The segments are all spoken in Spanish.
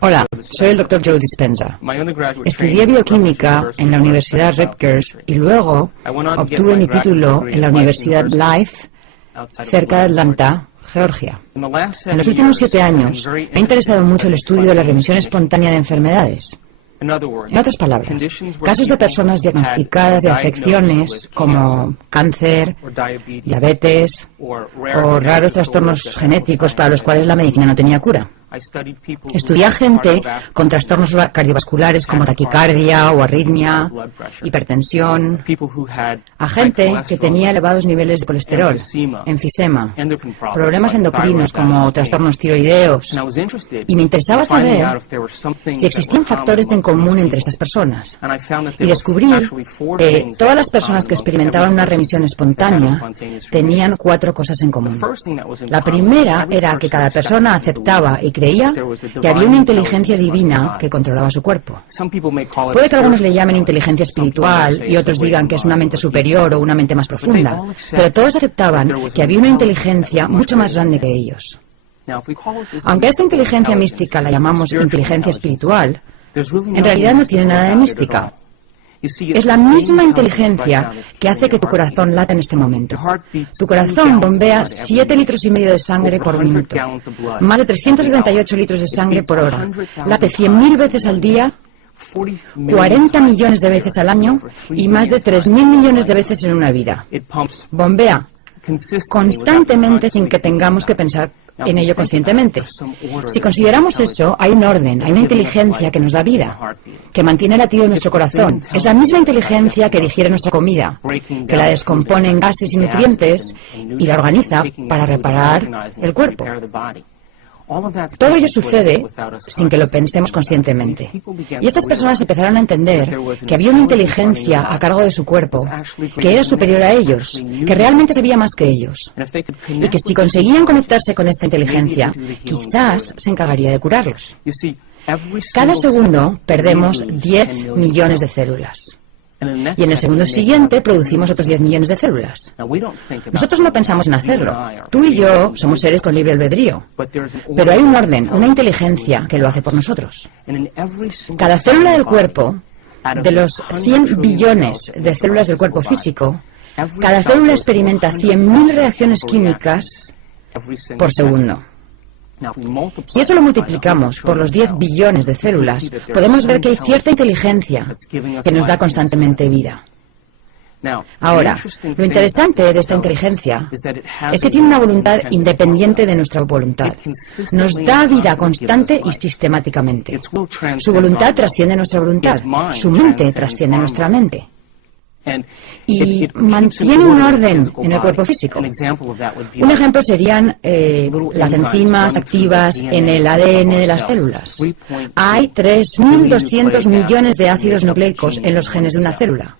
Hola, soy el Dr. Joe Dispenza. Estudié bioquímica en la Universidad Rutgers y luego obtuve mi título en la Universidad Life, cerca de Atlanta, Georgia. En los últimos 7 años me ha interesado mucho el estudio de la remisión espontánea de enfermedades. En otras palabras, casos de personas diagnosticadas de afecciones como cáncer, diabetes o raros trastornos genéticos para los cuales la medicina no tenía cura. Estudié a gente con trastornos cardiovasculares como taquicardia o arritmia, hipertensión, a gente que tenía elevados niveles de colesterol, enfisema, problemas endocrinos como trastornos tiroideos, y me interesaba saber si existían factores en común entre estas personas. Y descubrí que todas las personas que experimentaban una remisión espontánea tenían 4 cosas en común. La primera era que cada persona aceptaba y creía que había una inteligencia divina que controlaba su cuerpo. Puede que algunos le llamen inteligencia espiritual y otros digan que es una mente superior o una mente más profunda, pero todos aceptaban que había una inteligencia mucho más grande que ellos. Aunque a esta inteligencia mística la llamamos inteligencia espiritual, en realidad no tiene nada de mística. Es la misma inteligencia que hace que tu corazón lata en este momento. Tu corazón bombea 7,5 litros de sangre por minuto, más de 378 litros de sangre por hora. Late 100.000 veces al día, 40 millones de veces al año y más de 3.000 millones de veces en una vida. Bombea constantemente sin que tengamos que pensar en ello conscientemente. Si consideramos eso, hay un orden, hay una inteligencia que nos da vida, que mantiene el latido de nuestro corazón. Es la misma inteligencia que digiere nuestra comida, que la descompone en gases y nutrientes y la organiza para reparar el cuerpo. Todo ello sucede sin que lo pensemos conscientemente. Y estas personas empezaron a entender que había una inteligencia a cargo de su cuerpo que era superior a ellos, que realmente sabía más que ellos. Y que si conseguían conectarse con esta inteligencia, quizás se encargaría de curarlos. Cada segundo perdemos 10 millones de células. Y en el segundo siguiente producimos otros 10 millones de células. Nosotros no pensamos en hacerlo. Tú y yo somos seres con libre albedrío. Pero hay un orden, una inteligencia que lo hace por nosotros. Cada célula del cuerpo, de los 100 billones de células del cuerpo físico, cada célula experimenta 100.000 reacciones químicas por segundo. Si eso lo multiplicamos por los 10 billones de células, podemos ver que hay cierta inteligencia que nos da constantemente vida. Ahora, lo interesante de esta inteligencia es que tiene una voluntad independiente de nuestra voluntad. Nos da vida constante y sistemáticamente. Su voluntad trasciende nuestra voluntad. Su mente trasciende nuestra mente. Y mantiene un orden en el cuerpo físico. Un ejemplo serían las enzimas activas en el ADN de las células. Hay 3.200 millones de ácidos nucleicos en los genes de una célula.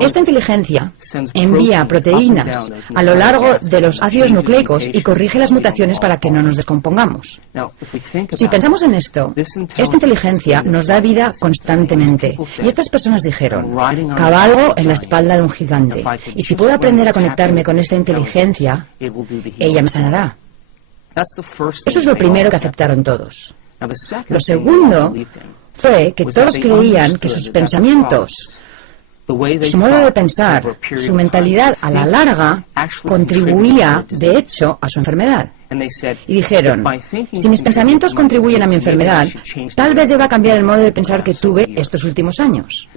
Esta inteligencia envía proteínas a lo largo de los ácidos nucleicos y corrige las mutaciones para que no nos descompongamos. Si pensamos en esto, esta inteligencia nos da vida constantemente. Y estas personas dijeron, cabalgo en la espalda de un gigante. Y si puedo aprender a conectarme con esta inteligencia, ella me sanará. Eso es lo primero que aceptaron todos. Lo segundo fue que todos creían que sus pensamientos, su modo de pensar, su mentalidad a la larga contribuía, de hecho, a su enfermedad. Y dijeron, si mis pensamientos contribuyen a mi enfermedad, tal vez deba cambiar el modo de pensar que tuve estos últimos años.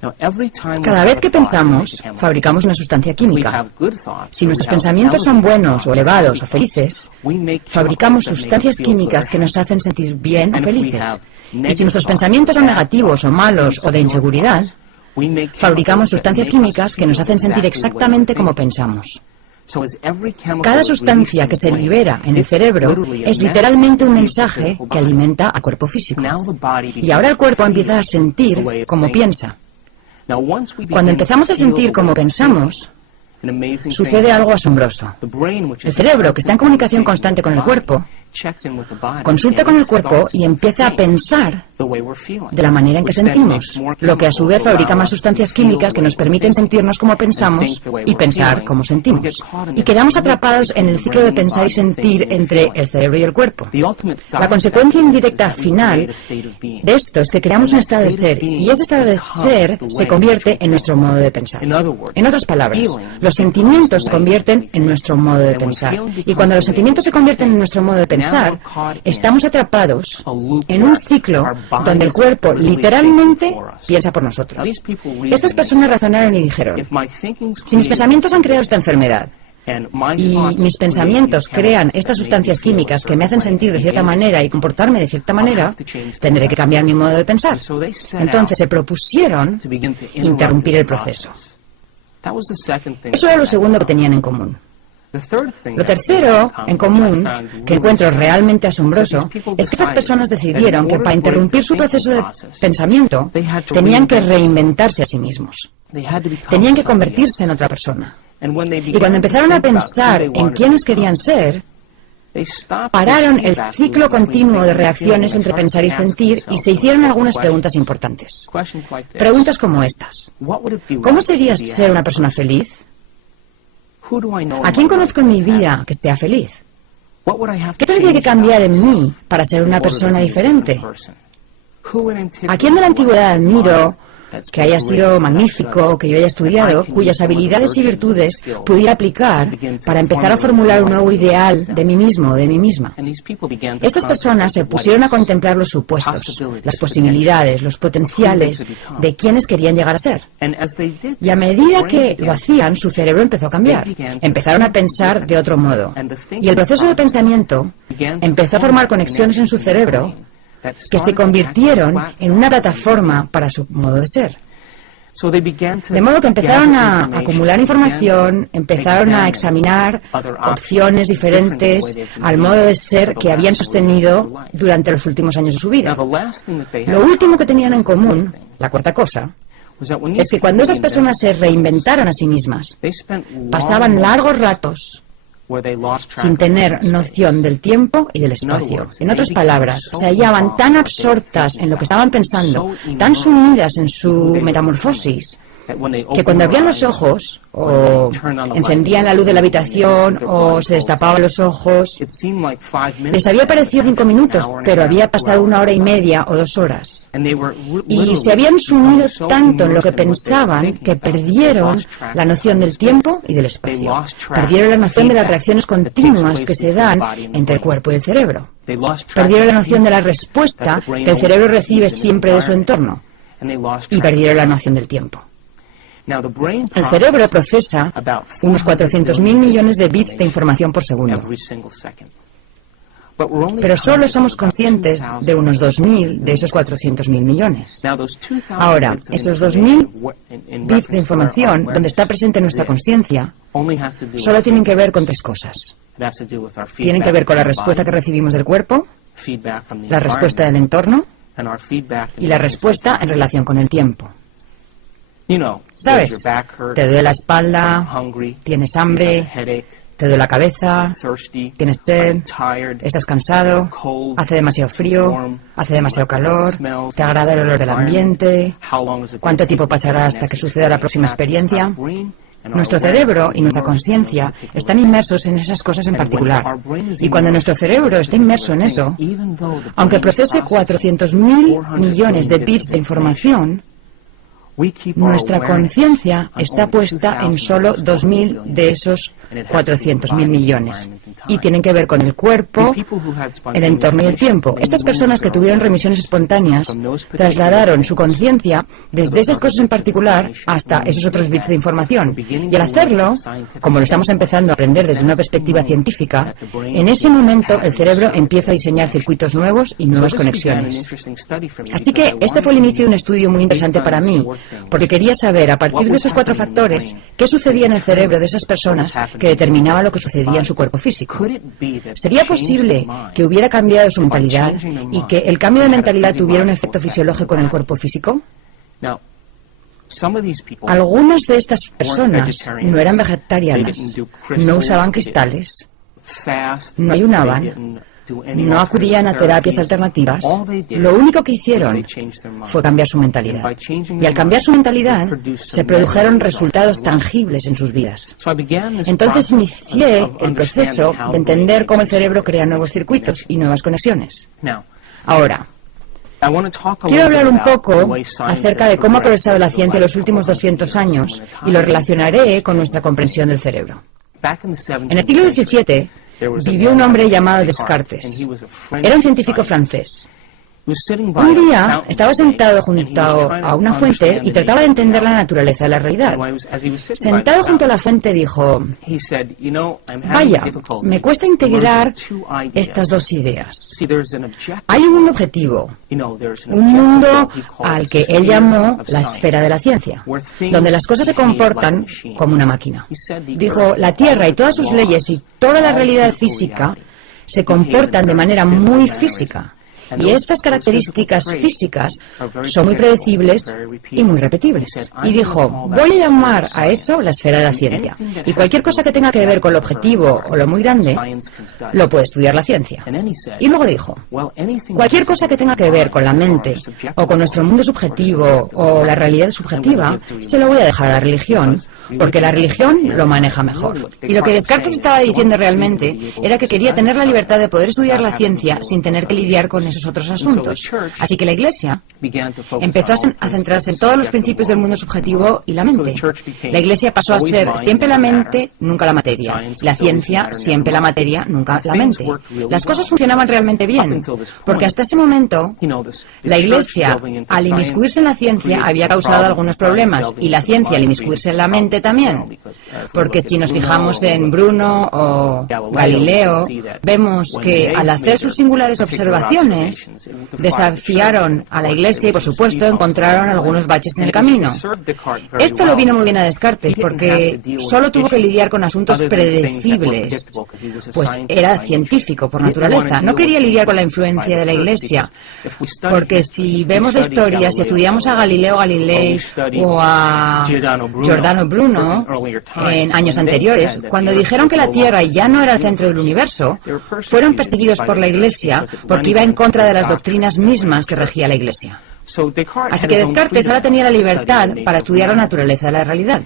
Cada vez que pensamos, fabricamos una sustancia química. Si nuestros pensamientos son buenos o elevados o felices, fabricamos sustancias químicas que nos hacen sentir bien o felices. Y si nuestros pensamientos son negativos o malos o de inseguridad, fabricamos sustancias químicas que nos hacen sentir exactamente como pensamos. Cada sustancia que se libera en el cerebro es literalmente un mensaje que alimenta al cuerpo físico. Y ahora el cuerpo empieza a sentir como piensa. Cuando empezamos a sentir como pensamos, sucede algo asombroso. El cerebro, que está en comunicación constante con el cuerpo, Consulta con el cuerpo y empieza a pensar de la manera en que sentimos, lo que a su vez fabrica más sustancias químicas que nos permiten sentirnos como pensamos y pensar como sentimos. Y quedamos atrapados en el ciclo de pensar y sentir entre el cerebro y el cuerpo. La consecuencia indirecta final de esto es que creamos un estado de ser, y ese estado de ser se convierte en nuestro modo de pensar. En otras palabras, los sentimientos se convierten en nuestro modo de pensar. Y cuando los sentimientos se convierten en nuestro modo de pensar, estamos atrapados en un ciclo donde el cuerpo literalmente piensa por nosotros. Estas personas razonaron y dijeron: si mis pensamientos han creado esta enfermedad, y mis pensamientos crean estas sustancias químicas que me hacen sentir de cierta manera y comportarme de cierta manera, tendré que cambiar mi modo de pensar. Entonces se propusieron interrumpir el proceso. Eso era lo segundo que tenían en común. Lo tercero en común, que encuentro realmente asombroso, es que estas personas decidieron que para interrumpir su proceso de pensamiento tenían que reinventarse a sí mismos. Tenían que convertirse en otra persona. Y cuando empezaron a pensar en quiénes querían ser, pararon el ciclo continuo de reacciones entre pensar y sentir y se hicieron algunas preguntas importantes. Preguntas como estas: ¿cómo sería ser una persona feliz? ¿A quién conozco en mi vida que sea feliz? ¿Qué tendría que cambiar en mí para ser una persona diferente? ¿A quién de la antigüedad admiro que haya sido magnífico, que yo haya estudiado, cuyas habilidades y virtudes pudiera aplicar para empezar a formular un nuevo ideal de mí mismo o de mí misma? Estas personas se pusieron a contemplar los supuestos, las posibilidades, los potenciales de quienes querían llegar a ser. Y a medida que lo hacían, su cerebro empezó a cambiar. Empezaron a pensar de otro modo. Y el proceso de pensamiento empezó a formar conexiones en su cerebro que se convirtieron en una plataforma para su modo de ser. De modo que empezaron a acumular información, empezaron a examinar opciones diferentes al modo de ser que habían sostenido durante los últimos años de su vida. Lo último que tenían en común, la cuarta cosa, es que cuando esas personas se reinventaron a sí mismas, pasaban largos ratos sin tener noción del tiempo y del espacio. En otras palabras, se hallaban tan absortas en lo que estaban pensando, tan sumidas en su metamorfosis, que cuando abrían los ojos, o encendían la luz de la habitación, o se destapaban los ojos, les había parecido 5 minutos, pero había pasado 1 hora y media o 2 horas. Y se habían sumido tanto en lo que pensaban que perdieron la noción del tiempo y del espacio. Perdieron la noción de las reacciones continuas que se dan entre el cuerpo y el cerebro. Perdieron la noción de la respuesta que el cerebro recibe siempre de su entorno. Y perdieron la noción del tiempo. El cerebro procesa unos 400.000 millones de bits de información por segundo. Pero solo somos conscientes de unos 2.000 de esos 400.000 millones. Ahora, esos 2.000 bits de información, donde está presente nuestra conciencia, solo tienen que ver con 3 cosas. Tienen que ver con la respuesta que recibimos del cuerpo, la respuesta del entorno y la respuesta en relación con el tiempo. ¿Sabes? Te duele la espalda, tienes hambre, te duele la cabeza, tienes sed, estás cansado, hace demasiado frío, hace demasiado calor, te agrada el olor del ambiente, ¿cuánto tiempo pasará hasta que suceda la próxima experiencia? Nuestro cerebro y nuestra conciencia están inmersos en esas cosas en particular. Y cuando nuestro cerebro está inmerso en eso, aunque procese 400.000 millones de bits de información, nuestra conciencia está puesta en solo 2.000 de esos 400.000 millones y tienen que ver con el cuerpo, el entorno y el tiempo. Estas personas que tuvieron remisiones espontáneas trasladaron su conciencia desde esas cosas en particular hasta esos otros bits de información. Y al hacerlo, como lo estamos empezando a aprender desde una perspectiva científica, en ese momento el cerebro empieza a diseñar circuitos nuevos y nuevas conexiones. Así que este fue el inicio de un estudio muy interesante para mí, porque quería saber, a partir de esos 4 factores, qué sucedía en el cerebro de esas personas que determinaba lo que sucedía en su cuerpo físico. ¿Sería posible que hubiera cambiado su mentalidad y que el cambio de mentalidad tuviera un efecto fisiológico en el cuerpo físico? Algunas de estas personas no eran vegetarianas, no usaban cristales, no ayunaban, no acudían a terapias alternativas, lo único que hicieron fue cambiar su mentalidad. Y al cambiar su mentalidad, se produjeron resultados tangibles en sus vidas. Entonces inicié el proceso de entender cómo el cerebro crea nuevos circuitos y nuevas conexiones. Ahora, quiero hablar un poco acerca de cómo ha progresado la ciencia en los últimos 200 años y lo relacionaré con nuestra comprensión del cerebro. En el siglo XVII vivió un hombre llamado Descartes. Era un científico francés. Un día estaba sentado junto a una fuente y trataba de entender la naturaleza de la realidad. Sentado junto a la fuente dijo: vaya, me cuesta integrar estas dos ideas. Hay un mundo objetivo, un mundo al que él llamó la esfera de la ciencia, donde las cosas se comportan como una máquina. Dijo: la Tierra y todas sus leyes y toda la realidad física se comportan de manera muy física. Y esas características físicas son muy predecibles y muy repetibles. Y dijo: voy a llamar a eso la esfera de la ciencia. Y cualquier cosa que tenga que ver con lo objetivo o lo muy grande, lo puede estudiar la ciencia. Y luego dijo: cualquier cosa que tenga que ver con la mente o con nuestro mundo subjetivo o la realidad subjetiva, se lo voy a dejar a la religión, porque la religión lo maneja mejor. Y lo que Descartes estaba diciendo realmente era que quería tener la libertad de poder estudiar la ciencia sin tener que lidiar con esos otros asuntos. Así que la Iglesia empezó a centrarse en todos los principios del mundo subjetivo y la mente. La Iglesia pasó a ser siempre la mente, nunca la materia. La ciencia, siempre la materia, nunca la mente. Las cosas funcionaban realmente bien, porque hasta ese momento la Iglesia, al inmiscuirse en la ciencia, había causado algunos problemas, y la ciencia, al inmiscuirse en la mente, también. Porque si nos fijamos en Bruno o Galileo, vemos que al hacer sus singulares observaciones, desafiaron a la Iglesia y, por supuesto, encontraron algunos baches en el camino. Esto le vino muy bien a Descartes porque solo tuvo que lidiar con asuntos predecibles, pues era científico por naturaleza. No quería lidiar con la influencia de la Iglesia, porque si vemos la historia, si estudiamos a Galileo Galilei o a Giordano Bruno en años anteriores, cuando dijeron que la Tierra ya no era el centro del universo, fueron perseguidos por la Iglesia porque iba en contra de las doctrinas mismas que regía la Iglesia. Así que Descartes ahora tenía la libertad para estudiar la naturaleza de la realidad.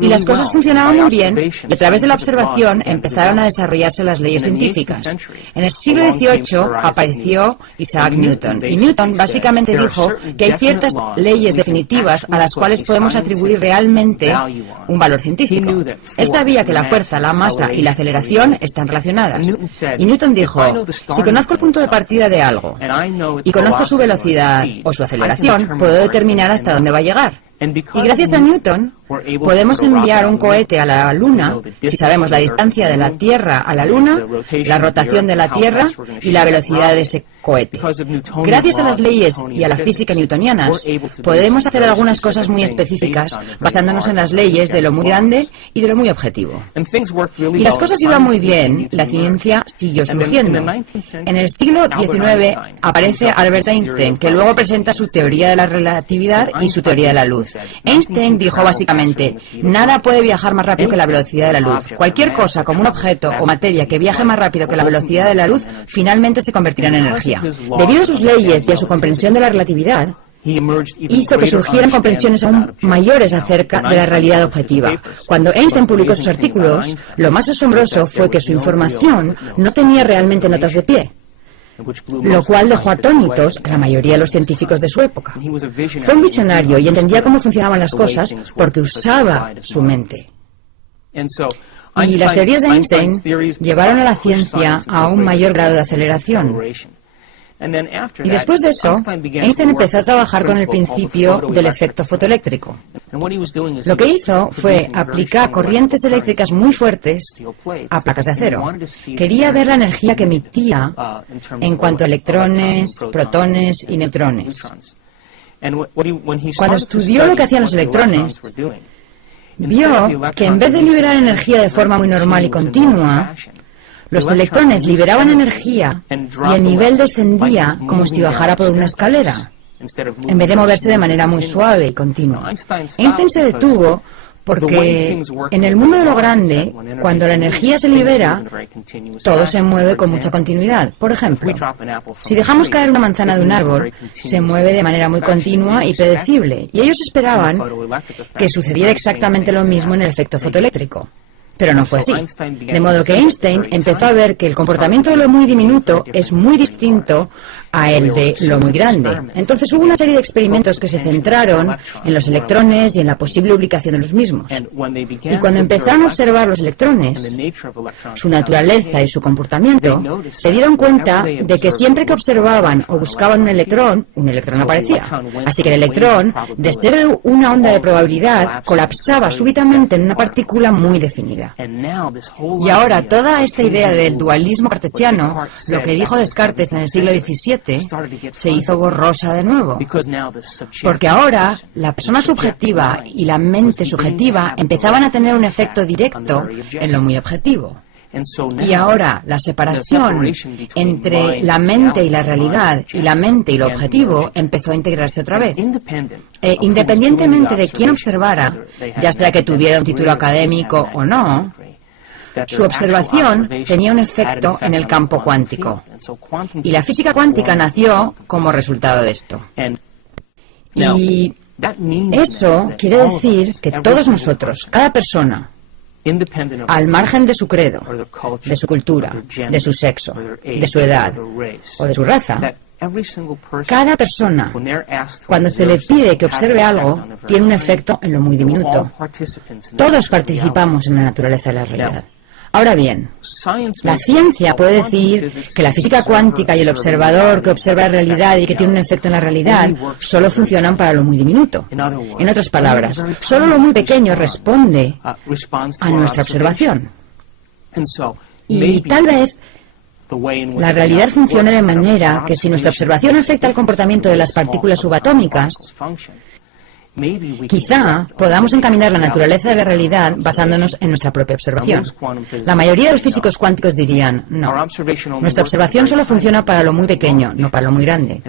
Y las cosas funcionaban muy bien, y a través de la observación empezaron a desarrollarse las leyes científicas. En el siglo XVIII apareció Isaac Newton, y Newton básicamente dijo que hay ciertas leyes definitivas a las cuales podemos atribuir realmente un valor científico. Él sabía que la fuerza, la masa y la aceleración están relacionadas. Y Newton dijo: si conozco el punto de partida de algo y conozco su velocidad o su aceleración, puedo determinar hasta dónde va a llegar. Y gracias a Newton podemos enviar un cohete a la Luna si sabemos la distancia de la Tierra a la Luna, la rotación de la Tierra y la velocidad de ese cohete. Gracias a las leyes y a la física newtonianas, podemos hacer algunas cosas muy específicas basándonos en las leyes de lo muy grande y de lo muy objetivo. Y las cosas iban muy bien, la ciencia siguió surgiendo. En el siglo XIX aparece Albert Einstein, que luego presenta su teoría de la relatividad y su teoría de la luz. Einstein dijo básicamente: nada puede viajar más rápido que la velocidad de la luz. Cualquier cosa, como un objeto o materia que viaje más rápido que la velocidad de la luz, finalmente se convertirá en energía. Debido a sus leyes y a su comprensión de la relatividad, hizo que surgieran comprensiones aún mayores acerca de la realidad objetiva. Cuando Einstein publicó sus artículos, lo más asombroso fue que su información no tenía realmente notas de pie, lo cual dejó atónitos a la mayoría de los científicos de su época. Fue un visionario y entendía cómo funcionaban las cosas porque usaba su mente. Y las teorías de Einstein llevaron a la ciencia a un mayor grado de aceleración. Y después de eso, Einstein empezó a trabajar con el principio del efecto fotoeléctrico. Lo que hizo fue aplicar corrientes eléctricas muy fuertes a placas de acero. Quería ver la energía que emitía en cuanto a electrones, protones y neutrones. Cuando estudió lo que hacían los electrones, vio que en vez de liberar energía de forma muy normal y continua, los electrones liberaban energía y el nivel descendía como si bajara por una escalera, en vez de moverse de manera muy suave y continua. Einstein se detuvo Porque en el mundo de lo grande, cuando la energía se libera, todo se mueve con mucha continuidad. Por ejemplo, si dejamos caer una manzana de un árbol, se mueve de manera muy continua y predecible. Y ellos esperaban que sucediera exactamente lo mismo en el efecto fotoeléctrico. Pero no fue así. De modo que Einstein empezó a ver que el comportamiento de lo muy diminuto es muy distinto a el de lo muy grande. Entonces hubo una serie de experimentos que se centraron en los electrones y en la posible ubicación de los mismos. Y cuando empezaron a observar los electrones, su naturaleza y su comportamiento, se dieron cuenta de que siempre que observaban o buscaban un electrón aparecía. Así que el electrón, de ser una onda de probabilidad, colapsaba súbitamente en una partícula muy definida. Y ahora toda esta idea del dualismo cartesiano, lo que dijo Descartes en el siglo XVII, se hizo borrosa de nuevo. Porque ahora la persona subjetiva y la mente subjetiva empezaban a tener un efecto directo en lo muy objetivo. Y ahora la separación entre la mente y la realidad y la mente y lo objetivo empezó a integrarse otra vez. Independientemente de quién observara, ya sea que tuviera un título académico o no, su observación tenía un efecto en el campo cuántico. Y la física cuántica nació como resultado de esto. Y eso quiere decir que todos nosotros, cada persona, al margen de su credo, de su cultura, de su sexo, de su edad o de su raza, cada persona, cuando se le pide que observe algo, tiene un efecto en lo muy diminuto. Todos participamos en la naturaleza de la realidad. Ahora bien, la ciencia puede decir que la física cuántica y el observador que observa la realidad y que tiene un efecto en la realidad solo funcionan para lo muy diminuto. En otras palabras, solo lo muy pequeño responde a nuestra observación. Y tal vez la realidad funcione de manera que si nuestra observación afecta al comportamiento de las partículas subatómicas, quizá podamos encaminar la naturaleza de la realidad basándonos en nuestra propia observación. La mayoría de los físicos cuánticos dirían, no, nuestra observación solo funciona para lo muy pequeño, no para lo muy grande.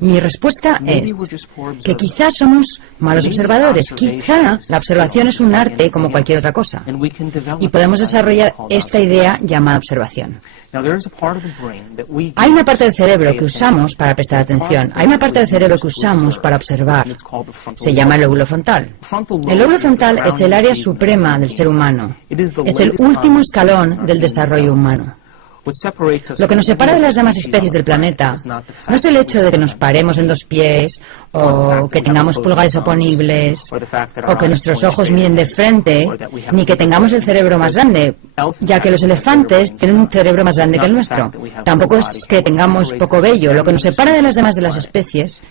Mi respuesta es que quizá somos malos observadores, quizá la observación es un arte como cualquier otra cosa, y podemos desarrollar esta idea llamada observación. Hay una parte del cerebro que usamos para prestar atención. Hay una parte del cerebro que usamos para observar. Se llama el lóbulo frontal. El lóbulo frontal es el área suprema del ser humano. Es el último escalón del desarrollo humano. Lo que nos separa de las demás especies del planeta no es el hecho de que nos paremos en dos pies, o que tengamos pulgares oponibles, o que nuestros ojos miren de frente, ni que tengamos el cerebro más grande, ya que los elefantes tienen un cerebro más grande que el nuestro. Tampoco es que tengamos poco vello. Lo que nos separa de las demás de las especies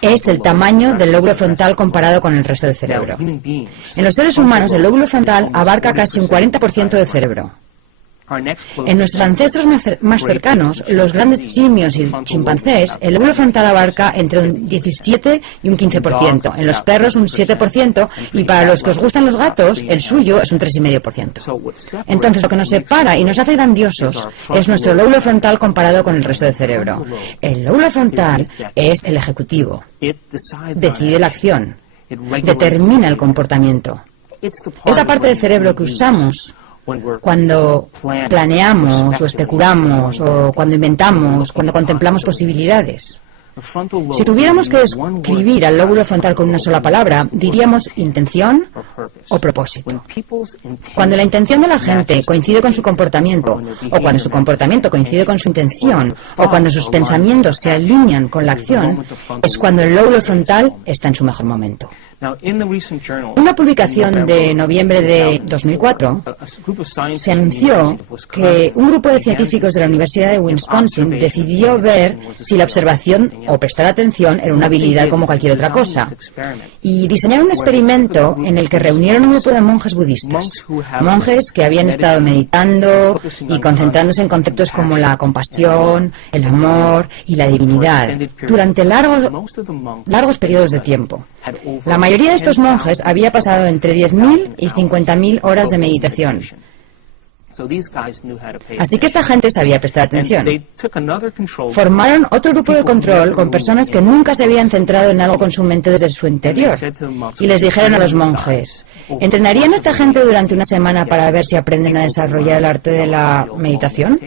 es el tamaño del lóbulo frontal comparado con el resto del cerebro. En los seres humanos, el lóbulo frontal abarca casi un 40% del cerebro. En nuestros ancestros más cercanos, los grandes simios y chimpancés, el lóbulo frontal abarca entre un 17 y un 15%. En los perros, un 7%, y para los que os gustan los gatos, el suyo es un 3,5%. Entonces, lo que nos separa y nos hace grandiosos es nuestro lóbulo frontal comparado con el resto del cerebro. El lóbulo frontal es el ejecutivo. Decide la acción. Determina el comportamiento. Esa parte del cerebro que usamos cuando planeamos o especulamos o cuando inventamos, cuando contemplamos posibilidades. Si tuviéramos que describir al lóbulo frontal con una sola palabra, diríamos intención o propósito. Cuando la intención de la gente coincide con su comportamiento, o cuando su comportamiento coincide con su intención, o cuando sus pensamientos se alinean con la acción, es cuando el lóbulo frontal está en su mejor momento. Una publicación de noviembre de 2004 se anunció que un grupo de científicos de la Universidad de Wisconsin decidió ver si la observación o prestar atención era una habilidad como cualquier otra cosa. Y diseñaron un experimento en el que reunieron un grupo de monjes budistas, monjes que habían estado meditando y concentrándose en conceptos como la compasión, el amor y la divinidad durante largos periodos de tiempo. La mayoría de estos monjes había pasado entre 10.000 y 50.000 horas de meditación. Así que esta gente sabía prestar atención. Formaron otro grupo de control con personas que nunca se habían centrado en algo con su mente desde su interior. Y les dijeron a los monjes, ¿entrenarían a esta gente durante una semana para ver si aprenden a desarrollar el arte de la meditación?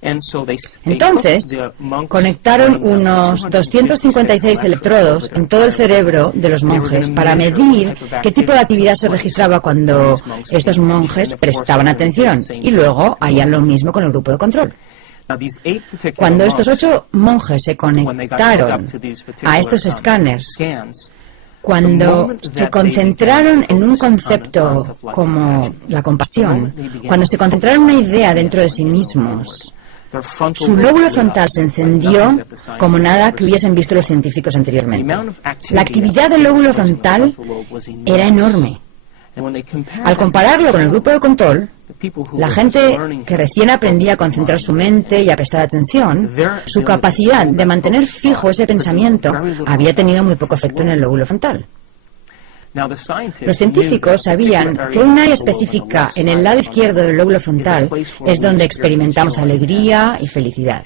Entonces, conectaron unos 256 electrodos en todo el cerebro de los monjes para medir qué tipo de actividad se registraba cuando estos monjes prestaban atención, y luego harían lo mismo con el grupo de control. Cuando estos 8 monjes se conectaron a estos escáneres, cuando se concentraron en un concepto como la compasión, cuando se concentraron en una idea dentro de sí mismos, su lóbulo frontal se encendió como nada que hubiesen visto los científicos anteriormente. La actividad del lóbulo frontal era enorme. Al compararlo con el grupo de control, la gente que recién aprendía a concentrar su mente y a prestar atención, su capacidad de mantener fijo ese pensamiento había tenido muy poco efecto en el lóbulo frontal. Los científicos sabían que un área específica en el lado izquierdo del lóbulo frontal es donde experimentamos alegría y felicidad.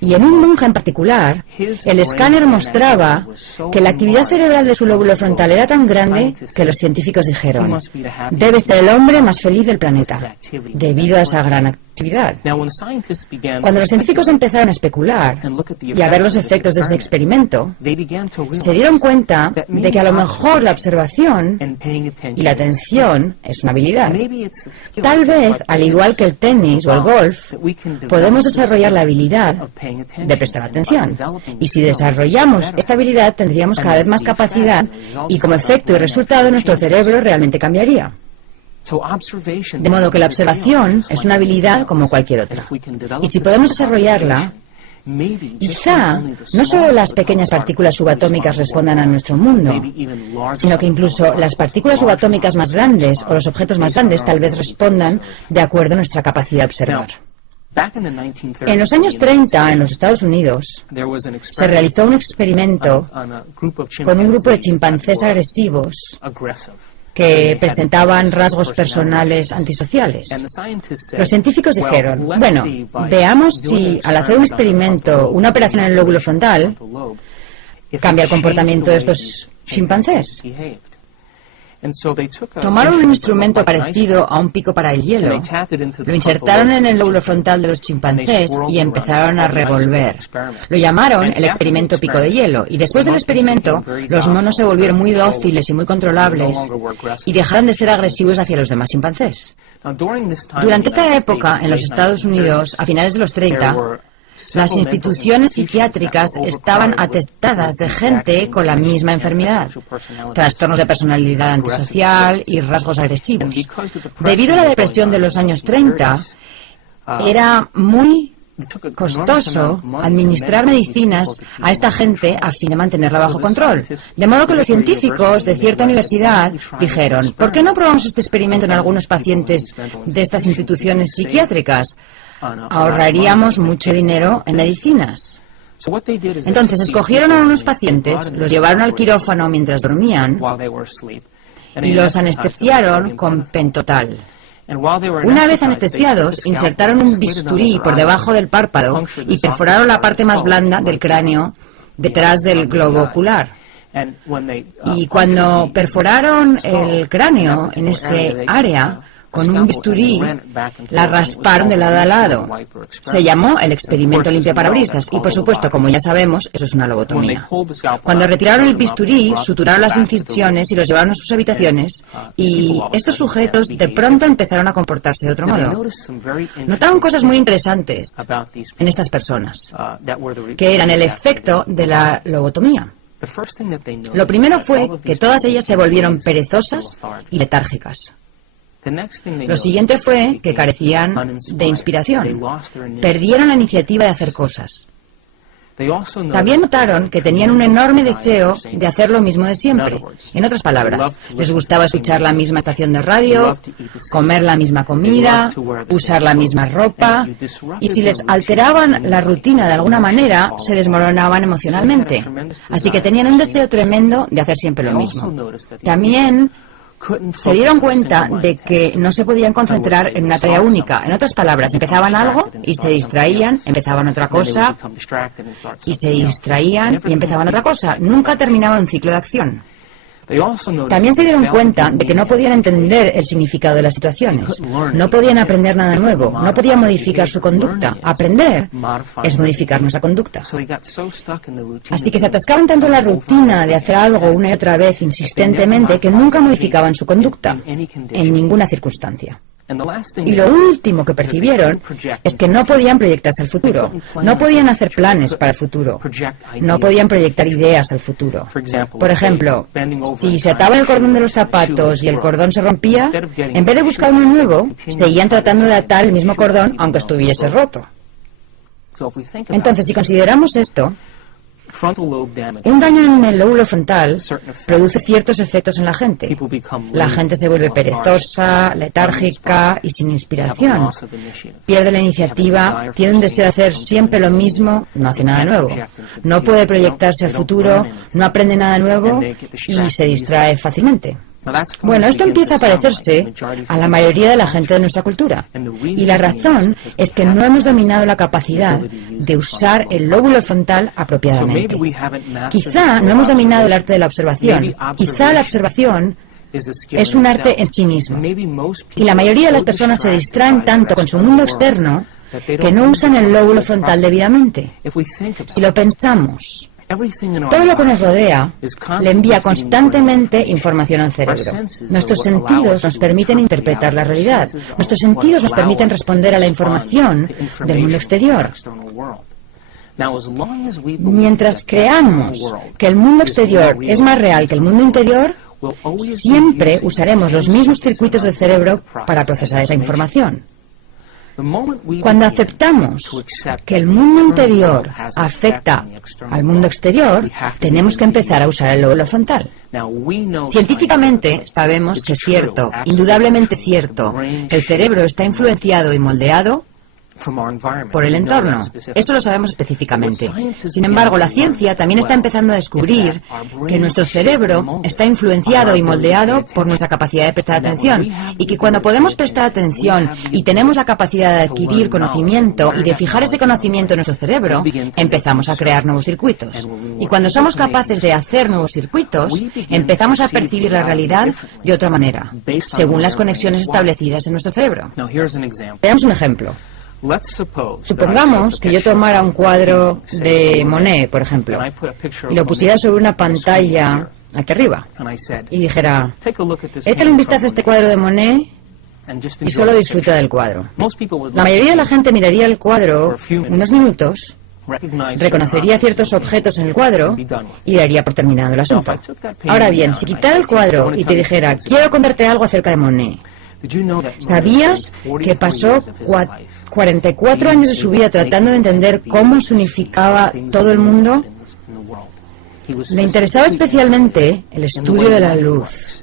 Y en un monje en particular, el escáner mostraba que la actividad cerebral de su lóbulo frontal era tan grande que los científicos dijeron, debe ser el hombre más feliz del planeta, debido a esa gran actividad. Cuando los científicos empezaron a especular y a ver los efectos de ese experimento, se dieron cuenta de que a lo mejor la observación y la atención es una habilidad. Tal vez, al igual que el tenis o el golf, podemos desarrollar la habilidad de prestar atención. Y si desarrollamos esta habilidad, tendríamos cada vez más capacidad y como efecto y resultado nuestro cerebro realmente cambiaría. De modo que la observación es una habilidad como cualquier otra. Y si podemos desarrollarla, quizá no solo las pequeñas partículas subatómicas respondan a nuestro mundo, sino que incluso las partículas subatómicas más grandes o los objetos más grandes tal vez respondan de acuerdo a nuestra capacidad de observar. En los años 30, en los Estados Unidos, se realizó un experimento con un grupo de chimpancés agresivos que presentaban rasgos personales antisociales. Los científicos dijeron, bueno, veamos si al hacer un experimento, una operación en el lóbulo frontal, cambia el comportamiento de estos chimpancés. Tomaron un instrumento parecido a un pico para el hielo, lo insertaron en el lóbulo frontal de los chimpancés y empezaron a revolver. Lo llamaron el experimento pico de hielo, y después del experimento, los monos se volvieron muy dóciles y muy controlables y dejaron de ser agresivos hacia los demás chimpancés. Durante esta época, en los Estados Unidos, a finales de los 30, las instituciones psiquiátricas estaban atestadas de gente con la misma enfermedad, trastornos de personalidad antisocial y rasgos agresivos. Debido a la depresión de los años 30, era muy costoso administrar medicinas a esta gente a fin de mantenerla bajo control. De modo que los científicos de cierta universidad dijeron, ¿por qué no probamos este experimento en algunos pacientes de estas instituciones psiquiátricas? Ahorraríamos mucho dinero en medicinas. Entonces escogieron a unos pacientes, los llevaron al quirófano mientras dormían y los anestesiaron con pentotal. Una vez anestesiados, insertaron un bisturí por debajo del párpado y perforaron la parte más blanda del cráneo detrás del globo ocular. Y cuando perforaron el cráneo en ese área, con un bisturí, la rasparon de lado a lado. Se llamó el experimento limpiaparabrisas y, por supuesto, como ya sabemos, eso es una lobotomía. Cuando retiraron el bisturí, suturaron las incisiones y los llevaron a sus habitaciones, y estos sujetos de pronto empezaron a comportarse de otro modo. Notaron cosas muy interesantes en estas personas, que eran el efecto de la lobotomía. Lo primero fue que todas ellas se volvieron perezosas y letárgicas. Lo siguiente fue que carecían de inspiración. Perdieron la iniciativa de hacer cosas. También notaron que tenían un enorme deseo de hacer lo mismo de siempre. En otras palabras, les gustaba escuchar la misma estación de radio, comer la misma comida, usar la misma ropa, y si les alteraban la rutina de alguna manera, se desmoronaban emocionalmente. Así que tenían un deseo tremendo de hacer siempre lo mismo. También se dieron cuenta de que no se podían concentrar en una tarea única. En otras palabras, empezaban algo y se distraían, empezaban otra cosa y se distraían y empezaban otra cosa. Nunca terminaban un ciclo de acción. También se dieron cuenta de que no podían entender el significado de las situaciones. No podían aprender nada nuevo. No podían modificar su conducta. Aprender es modificar nuestra conducta. Así que se atascaban tanto en la rutina de hacer algo una y otra vez insistentemente que nunca modificaban su conducta en ninguna circunstancia. Y lo último que percibieron es que no podían proyectarse al futuro, no podían hacer planes para el futuro, no podían proyectar ideas al futuro. Por ejemplo, si se ataba el cordón de los zapatos y el cordón se rompía, en vez de buscar uno nuevo, seguían tratando de atar el mismo cordón aunque estuviese roto. Entonces, si consideramos esto, un daño en el lóbulo frontal produce ciertos efectos en la gente. La gente se vuelve perezosa, letárgica y sin inspiración. Pierde la iniciativa, tiene un deseo de hacer siempre lo mismo, no hace nada nuevo. No puede proyectarse al futuro, no aprende nada nuevo y se distrae fácilmente. Bueno, esto empieza a parecerse a la mayoría de la gente de nuestra cultura. Y la razón es que no hemos dominado la capacidad de usar el lóbulo frontal apropiadamente. Quizá no hemos dominado el arte de la observación. Quizá la observación es un arte en sí mismo. Y la mayoría de las personas se distraen tanto con su mundo externo que no usan el lóbulo frontal debidamente. Si lo pensamos, todo lo que nos rodea le envía constantemente información al cerebro. Nuestros sentidos nos permiten interpretar la realidad. Nuestros sentidos nos permiten responder a la información del mundo exterior. Mientras creamos que el mundo exterior es más real que el mundo interior, siempre usaremos los mismos circuitos del cerebro para procesar esa información. Cuando aceptamos que el mundo interior afecta al mundo exterior, tenemos que empezar a usar el lóbulo frontal. Científicamente sabemos que es cierto, indudablemente cierto, que el cerebro está influenciado y moldeado por el entorno. Eso lo sabemos específicamente. Sin embargo, la ciencia también está empezando a descubrir que nuestro cerebro está influenciado y moldeado por nuestra capacidad de prestar atención, y que cuando podemos prestar atención y tenemos la capacidad de adquirir conocimiento y de fijar ese conocimiento en nuestro cerebro, empezamos a crear nuevos circuitos. Y cuando somos capaces de hacer nuevos circuitos, empezamos a percibir la realidad de otra manera, según las conexiones establecidas en nuestro cerebro. Veamos un ejemplo. Supongamos que yo tomara un cuadro de Monet, por ejemplo, y lo pusiera sobre una pantalla aquí arriba, y dijera, échale un vistazo a este cuadro de Monet y solo disfruta del cuadro. La mayoría de la gente miraría el cuadro unos minutos, reconocería ciertos objetos en el cuadro y daría por terminado el asunto. Ahora bien, si quitara el cuadro y te dijera, quiero contarte algo acerca de Monet, ¿sabías que pasó 44 años de su vida tratando de entender cómo se unificaba todo el mundo? Le interesaba especialmente el estudio de la luz.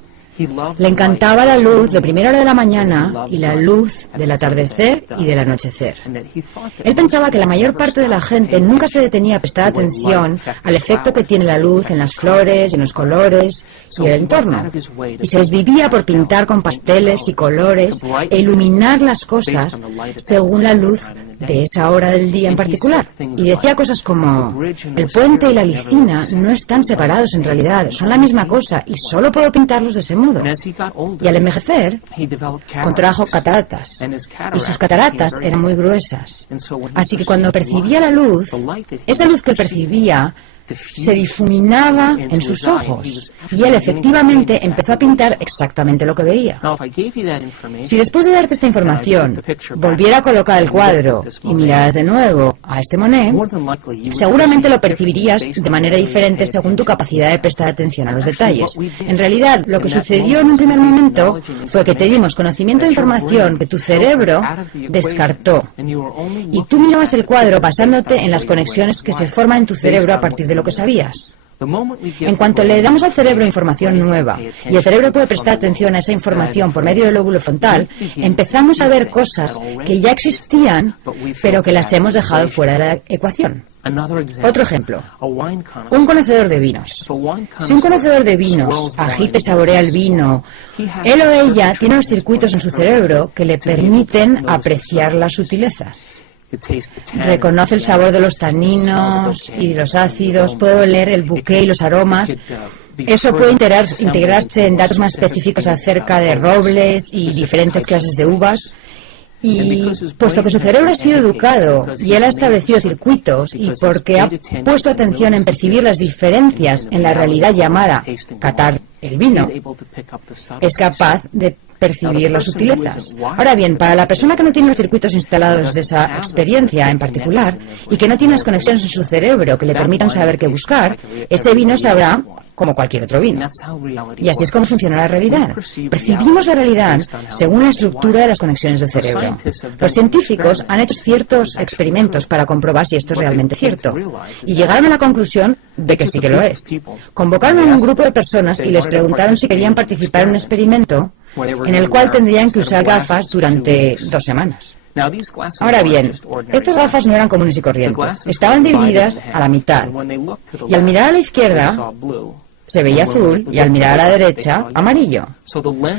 Le encantaba la luz de primera hora de la mañana y la luz del atardecer y del anochecer. Él pensaba que la mayor parte de la gente nunca se detenía a prestar atención al efecto que tiene la luz en las flores, en los colores y el entorno. Y se desvivía por pintar con pasteles y colores e iluminar las cosas según la luz de esa hora del día en particular. Y decía cosas como, el puente y la lisina no están separados en realidad, son la misma cosa y solo puedo pintarlos de ese modo. Y al envejecer, contrajo cataratas, y sus cataratas eran muy gruesas. Así que cuando percibía la luz, esa luz que percibía se difuminaba en sus ojos, y él efectivamente empezó a pintar exactamente lo que veía. Si después de darte esta información volviera a colocar el cuadro y miraras de nuevo a este Monet, seguramente lo percibirías de manera diferente según tu capacidad de prestar atención a los detalles. En realidad, lo que sucedió en un primer momento fue que te dimos conocimiento de información que tu cerebro descartó, y tú mirabas el cuadro basándote en las conexiones que se forman en tu cerebro a partir de lo que sabías. En cuanto le damos al cerebro información nueva y el cerebro puede prestar atención a esa información por medio del lóbulo frontal, empezamos a ver cosas que ya existían, pero que las hemos dejado fuera de la ecuación. Otro ejemplo, un conocedor de vinos. Si un conocedor de vinos agita y saborea el vino, él o ella tiene unos circuitos en su cerebro que le permiten apreciar las sutilezas. Reconoce el sabor de los taninos y los ácidos, puede oler el buque y los aromas. Eso puede integrarse en datos más específicos acerca de robles y diferentes clases de uvas. Y puesto que su cerebro ha sido educado y él ha establecido circuitos y porque ha puesto atención en percibir las diferencias en la realidad llamada catar el vino, es capaz de percibir las sutilezas. Ahora bien, para la persona que no tiene los circuitos instalados de esa experiencia en particular y que no tiene las conexiones en su cerebro que le permitan saber qué buscar, ese vino sabrá como cualquier otro vino. Y así es como funciona la realidad. Percibimos la realidad según la estructura de las conexiones del cerebro. Los científicos han hecho ciertos experimentos para comprobar si esto es realmente cierto, y llegaron a la conclusión de que sí que lo es. Convocaron a un grupo de personas y les preguntaron si querían participar en un experimento en el cual tendrían que usar gafas durante 2 semanas. Ahora bien, estas gafas no eran comunes y corrientes. Estaban divididas a la mitad, y al mirar a la izquierda se veía azul y al mirar a la derecha, amarillo.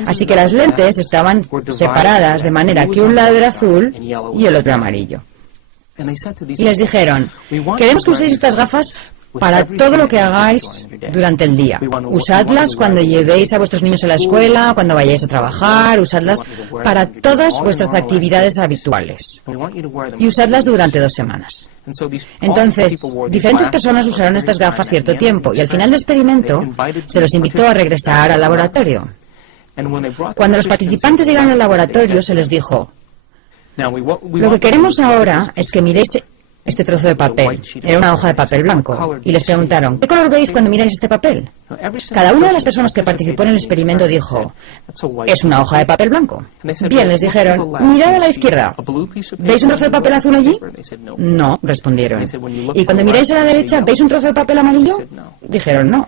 Así que las lentes estaban separadas de manera que un lado era azul y el otro amarillo. Y les dijeron, queremos que uséis estas gafas para todo lo que hagáis durante el día. Usadlas cuando llevéis a vuestros niños a la escuela, cuando vayáis a trabajar, usadlas para todas vuestras actividades habituales. Y usadlas durante 2 semanas. Entonces, diferentes personas usaron estas gafas cierto tiempo y al final del experimento se los invitó a regresar al laboratorio. Cuando los participantes llegaron al laboratorio se les dijo, lo que queremos ahora es que miréis este trozo de papel. Era una hoja de papel blanco. Y les preguntaron, ¿qué color veis cuando miráis este papel? Cada una de las personas que participó en el experimento dijo, es una hoja de papel blanco. Bien, les dijeron, mirad a la izquierda. ¿Veis un trozo de papel azul allí? No, respondieron. ¿Y cuando miráis a la derecha, veis un trozo de papel amarillo? Dijeron, no.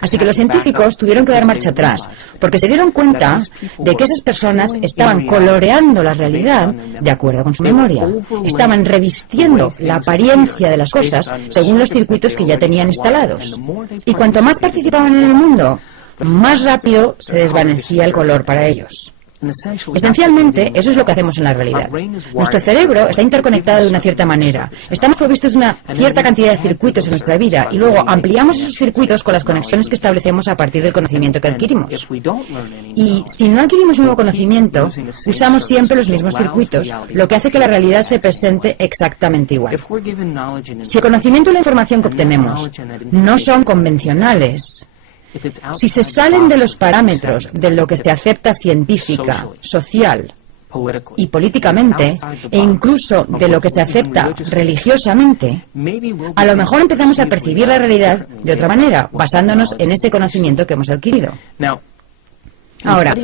Así que los científicos tuvieron que dar marcha atrás, porque se dieron cuenta de que esas personas estaban coloreando la realidad de acuerdo con su memoria. Estaban revistiendo la apariencia de las cosas según los circuitos que ya tenían instalados. Y cuanto más participaban en el mundo, más rápido se desvanecía el color para ellos. Esencialmente, eso es lo que hacemos en la realidad. Nuestro cerebro está interconectado de una cierta manera. Estamos provistos de una cierta cantidad de circuitos en nuestra vida y luego ampliamos esos circuitos con las conexiones que establecemos a partir del conocimiento que adquirimos. Y si no adquirimos nuevo conocimiento, usamos siempre los mismos circuitos, lo que hace que la realidad se presente exactamente igual. Si el conocimiento y la información que obtenemos no son convencionales, si se salen de los parámetros de lo que se acepta científica, social y políticamente, e incluso de lo que se acepta religiosamente, a lo mejor empezamos a percibir la realidad de otra manera, basándonos en ese conocimiento que hemos adquirido. Ahora,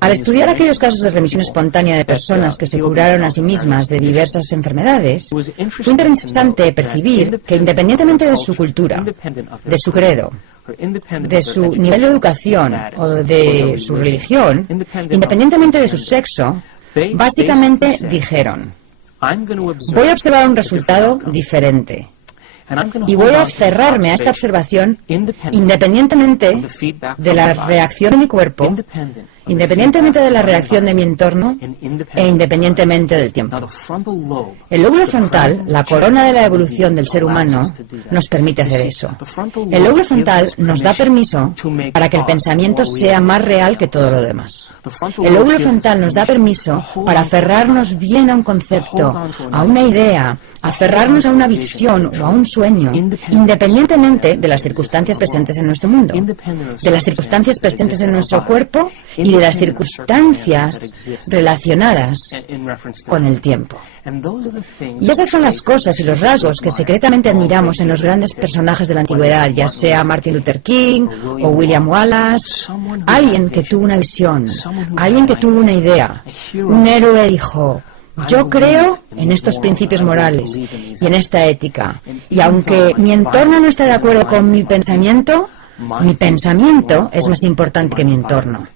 al estudiar aquellos casos de remisión espontánea de personas que se curaron a sí mismas de diversas enfermedades, fue interesante percibir que independientemente de su cultura, de su credo, de su nivel de educación o de su religión, independientemente de su sexo, básicamente dijeron, voy a observar un resultado diferente. Y voy a cerrarme a esta observación independientemente de la reacción de mi cuerpo, independientemente de la reacción de mi entorno e independientemente del tiempo. El lóbulo frontal, la corona de la evolución del ser humano, nos permite hacer eso. El lóbulo frontal nos da permiso para que el pensamiento sea más real que todo lo demás. El lóbulo frontal nos da permiso para aferrarnos bien a un concepto, a una idea, aferrarnos a una visión o a un sueño, independientemente de las circunstancias presentes en nuestro mundo, de las circunstancias presentes en nuestro cuerpo y de las circunstancias relacionadas con el tiempo. Y esas son las cosas y los rasgos que secretamente admiramos en los grandes personajes de la antigüedad, ya sea Martin Luther King o William Wallace, alguien que tuvo una visión, alguien que tuvo una idea, un héroe dijo, yo creo en estos principios morales y en esta ética, y aunque mi entorno no está de acuerdo con mi pensamiento es más importante que mi entorno.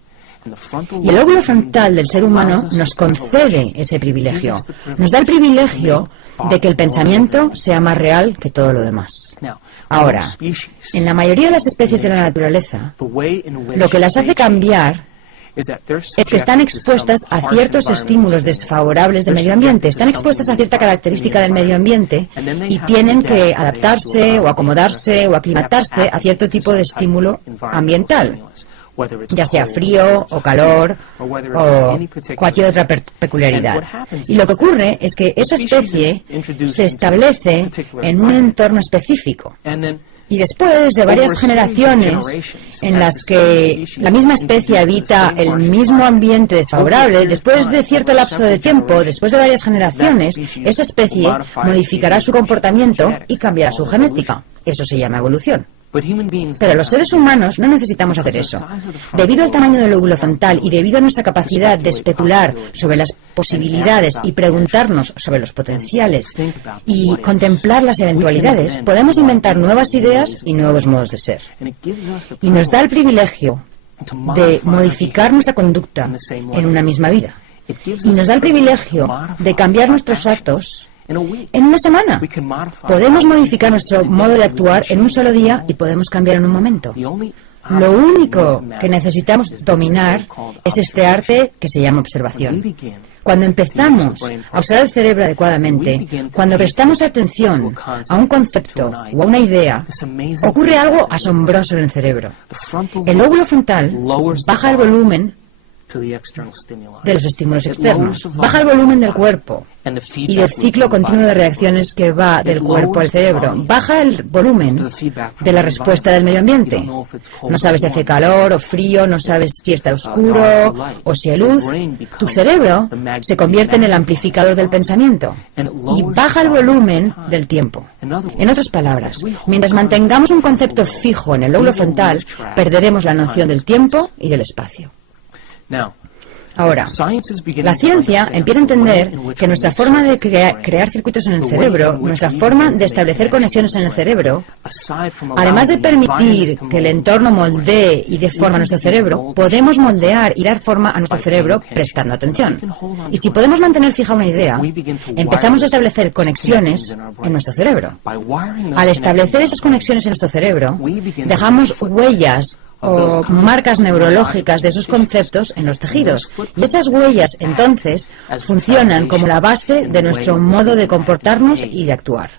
Y el lóbulo frontal del ser humano nos concede ese privilegio. Nos da el privilegio de que el pensamiento sea más real que todo lo demás. Ahora, en la mayoría de las especies de la naturaleza, lo que las hace cambiar es que están expuestas a ciertos estímulos desfavorables del medio ambiente, están expuestas a cierta característica del medio ambiente y tienen que adaptarse o acomodarse o aclimatarse a cierto tipo de estímulo ambiental, ya sea frío o calor o cualquier otra peculiaridad. Y lo que ocurre es que esa especie se establece en un entorno específico. Y después de varias generaciones en las que la misma especie habita el mismo ambiente desfavorable, después de cierto lapso de tiempo, después de varias generaciones, esa especie modificará su comportamiento y cambiará su genética. Eso se llama evolución. Pero los seres humanos no necesitamos hacer eso. Debido al tamaño del lóbulo frontal y debido a nuestra capacidad de especular sobre las posibilidades y preguntarnos sobre los potenciales y contemplar las eventualidades, podemos inventar nuevas ideas y nuevos modos de ser. Y nos da el privilegio de modificar nuestra conducta en una misma vida. Y nos da el privilegio de cambiar nuestros actos en una semana. Podemos modificar nuestro modo de actuar en un solo día y podemos cambiar en un momento. Lo único que necesitamos dominar es este arte que se llama observación. Cuando empezamos a usar el cerebro adecuadamente, cuando prestamos atención a un concepto o a una idea, ocurre algo asombroso en el cerebro. El lóbulo frontal baja el volumen de los estímulos externos, baja el volumen del cuerpo y del ciclo continuo de reacciones que va del cuerpo al cerebro, baja el volumen de la respuesta del medio ambiente. No sabes si hace calor o frío, no sabes si está oscuro o si hay luz. Tu cerebro se convierte en el amplificador del pensamiento y baja el volumen del tiempo. En otras palabras, mientras mantengamos un concepto fijo en el lóbulo frontal, perderemos la noción del tiempo y del espacio. Ahora, la ciencia empieza a entender que nuestra forma de crear circuitos en el cerebro, nuestra forma de establecer conexiones en el cerebro, además de permitir que el entorno moldee y dé forma a nuestro cerebro, podemos moldear y dar forma a nuestro cerebro prestando atención. Y si podemos mantener fija una idea, empezamos a establecer conexiones en nuestro cerebro. Al establecer esas conexiones en nuestro cerebro, dejamos huellas o marcas neurológicas de esos conceptos en los tejidos. Y esas huellas, entonces, funcionan como la base de nuestro modo de comportarnos y de actuar.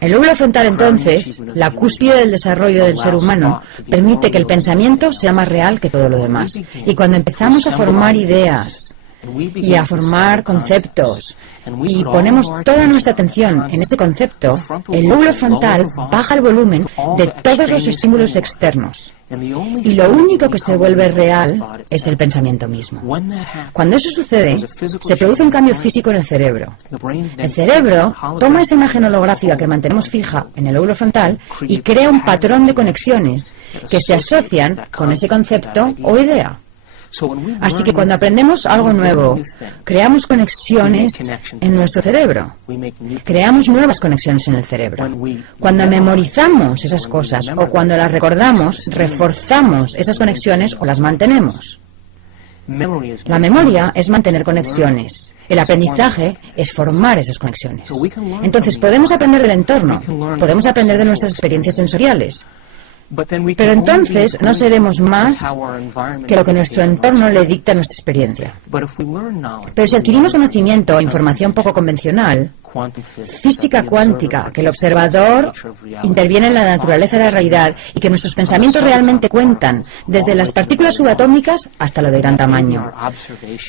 El lóbulo frontal, entonces, la cúspide del desarrollo del ser humano, permite que el pensamiento sea más real que todo lo demás. Y cuando empezamos a formar ideas y a formar conceptos y ponemos toda nuestra atención en ese concepto, el lóbulo frontal baja el volumen de todos los estímulos externos. Y lo único que se vuelve real es el pensamiento mismo. Cuando eso sucede, se produce un cambio físico en el cerebro. El cerebro toma esa imagen holográfica que mantenemos fija en el lóbulo frontal y crea un patrón de conexiones que se asocian con ese concepto o idea. Así que cuando aprendemos algo nuevo, creamos conexiones en nuestro cerebro. Creamos nuevas conexiones en el cerebro. Cuando memorizamos esas cosas o cuando las recordamos, reforzamos esas conexiones o las mantenemos. La memoria es mantener conexiones. El aprendizaje es formar esas conexiones. Entonces podemos aprender del entorno, podemos aprender de nuestras experiencias sensoriales. Pero entonces no seremos más que lo que nuestro entorno le dicta a nuestra experiencia. Pero si adquirimos conocimiento o información poco convencional, física cuántica, que el observador interviene en la naturaleza de la realidad y que nuestros pensamientos realmente cuentan, desde las partículas subatómicas hasta lo de gran tamaño.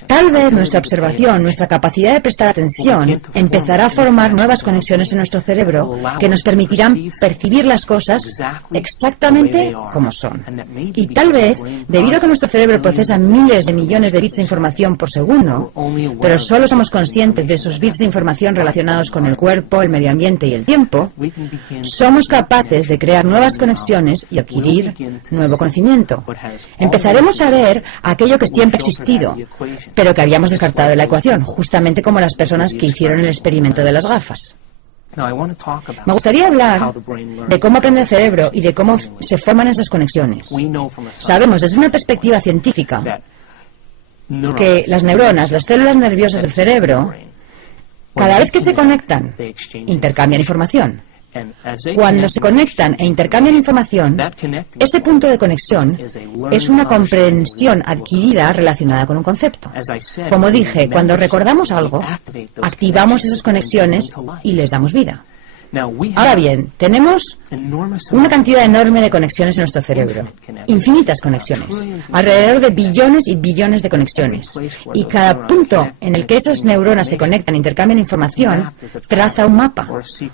Tal vez nuestra observación, nuestra capacidad de prestar atención, empezará a formar nuevas conexiones en nuestro cerebro que nos permitirán percibir las cosas exactamente como son. Y tal vez, debido a que nuestro cerebro procesa miles de millones de bits de información por segundo, pero solo somos conscientes de esos bits de información relacionados con el cuerpo, el medio ambiente y el tiempo, somos capaces de crear nuevas conexiones y adquirir nuevo conocimiento. Empezaremos a ver aquello que siempre ha existido, pero que habíamos descartado de la ecuación, justamente como las personas que hicieron el experimento de las gafas. Me gustaría hablar de cómo aprende el cerebro y de cómo se forman esas conexiones. Sabemos desde una perspectiva científica que las neuronas, las células nerviosas del cerebro, Cada vez que se conectan, intercambian información. Cuando se conectan e intercambian información, ese punto de conexión es una comprensión adquirida relacionada con un concepto. Como dije, cuando recordamos algo, activamos esas conexiones y les damos vida. Ahora bien, tenemos una cantidad enorme de conexiones en nuestro cerebro, infinitas conexiones, alrededor de billones y billones de conexiones. Y cada punto en el que esas neuronas se conectan e intercambian información traza un mapa,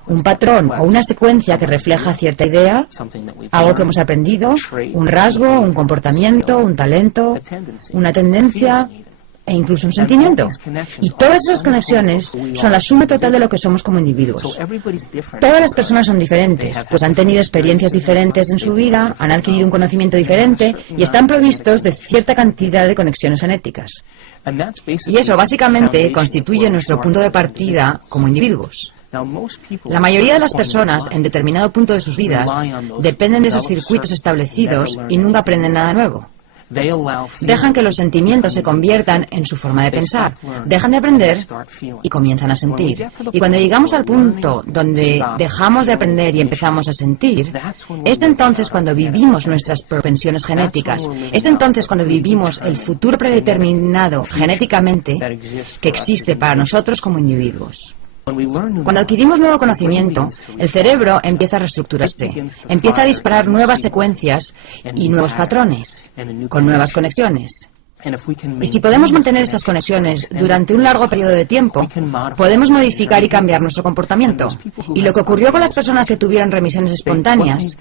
un patrón o una secuencia que refleja cierta idea, algo que hemos aprendido, un rasgo, un comportamiento, un talento, una tendencia e incluso un sentimiento. Y todas esas conexiones son la suma total de lo que somos como individuos. Todas las personas son diferentes, pues han tenido experiencias diferentes en su vida, han adquirido un conocimiento diferente y están provistos de cierta cantidad de conexiones genéticas. Y eso básicamente constituye nuestro punto de partida como individuos. La mayoría de las personas en determinado punto de sus vidas dependen de esos circuitos establecidos y nunca aprenden nada nuevo. Dejan que los sentimientos se conviertan en su forma de pensar. Dejan de aprender y comienzan a sentir. Y cuando llegamos al punto donde dejamos de aprender y empezamos a sentir, es entonces cuando vivimos nuestras propensiones genéticas. Es entonces cuando vivimos el futuro predeterminado genéticamente que existe para nosotros como individuos. Cuando adquirimos nuevo conocimiento, el cerebro empieza a reestructurarse, empieza a disparar nuevas secuencias y nuevos patrones, con nuevas conexiones. Y si podemos mantener estas conexiones durante un largo periodo de tiempo, podemos modificar y cambiar nuestro comportamiento. Y lo que ocurrió con las personas que tuvieron remisiones espontáneas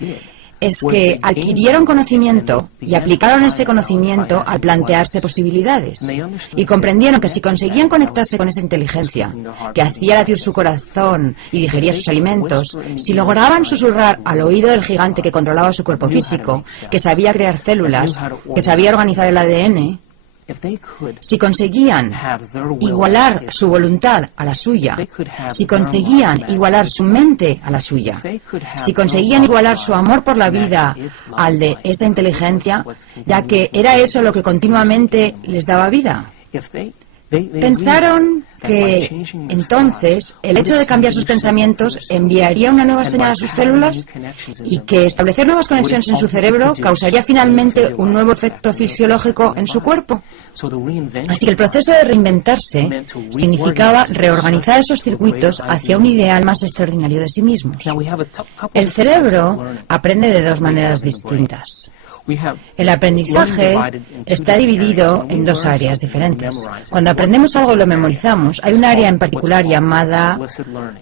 es que adquirieron conocimiento y aplicaron ese conocimiento al plantearse posibilidades. Y comprendieron que si conseguían conectarse con esa inteligencia que hacía latir su corazón y digería sus alimentos, si lograban susurrar al oído del gigante que controlaba su cuerpo físico, que sabía crear células, que sabía organizar el ADN, si conseguían igualar su voluntad a la suya, si conseguían igualar su mente a la suya, si conseguían igualar su amor por la vida al de esa inteligencia, ya que era eso lo que continuamente les daba vida. Pensaron que entonces el hecho de cambiar sus pensamientos enviaría una nueva señal a sus células y que establecer nuevas conexiones en su cerebro causaría finalmente un nuevo efecto fisiológico en su cuerpo. Así que el proceso de reinventarse significaba reorganizar esos circuitos hacia un ideal más extraordinario de sí mismos. El cerebro aprende de dos maneras distintas. El aprendizaje está dividido en dos áreas diferentes. Cuando aprendemos algo y lo memorizamos, hay un área en particular llamada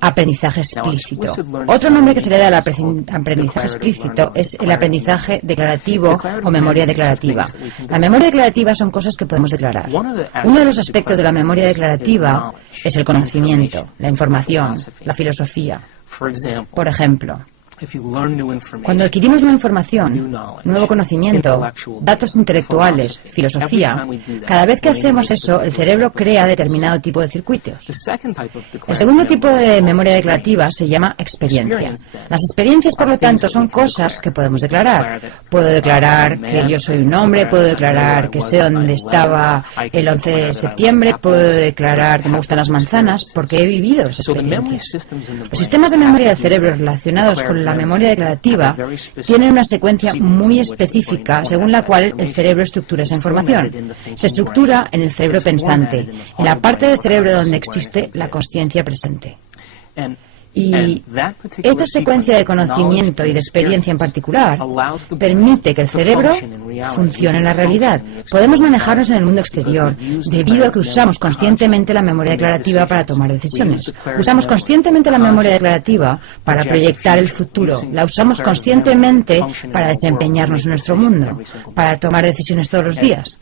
aprendizaje explícito. Otro nombre que se le da al aprendizaje explícito es el aprendizaje declarativo o memoria declarativa. La memoria declarativa son cosas que podemos declarar. Uno de los aspectos de la memoria declarativa es el conocimiento, la información, la filosofía. Por ejemplo, cuando adquirimos nueva información, nuevo conocimiento, datos intelectuales, filosofía, cada vez que hacemos eso, el cerebro crea determinado tipo de circuitos. El segundo tipo de memoria declarativa se llama experiencia. Las experiencias, por lo tanto, son cosas que podemos declarar. Puedo declarar que yo soy un hombre, puedo declarar que sé dónde estaba el 11 de septiembre, puedo declarar que me gustan las manzanas, porque he vivido esas experiencias. Los sistemas de memoria del cerebro relacionados con la memoria declarativa tienen una secuencia muy específica según la cual el cerebro estructura esa información. Se estructura en el cerebro pensante, en la parte del cerebro donde existe la consciencia presente. Y esa secuencia de conocimiento y de experiencia en particular permite que el cerebro funcione en la realidad. Podemos manejarnos en el mundo exterior debido a que usamos conscientemente la memoria declarativa para tomar decisiones. Usamos conscientemente la memoria declarativa para proyectar el futuro. La usamos conscientemente para desempeñarnos en nuestro mundo, para tomar decisiones todos los días.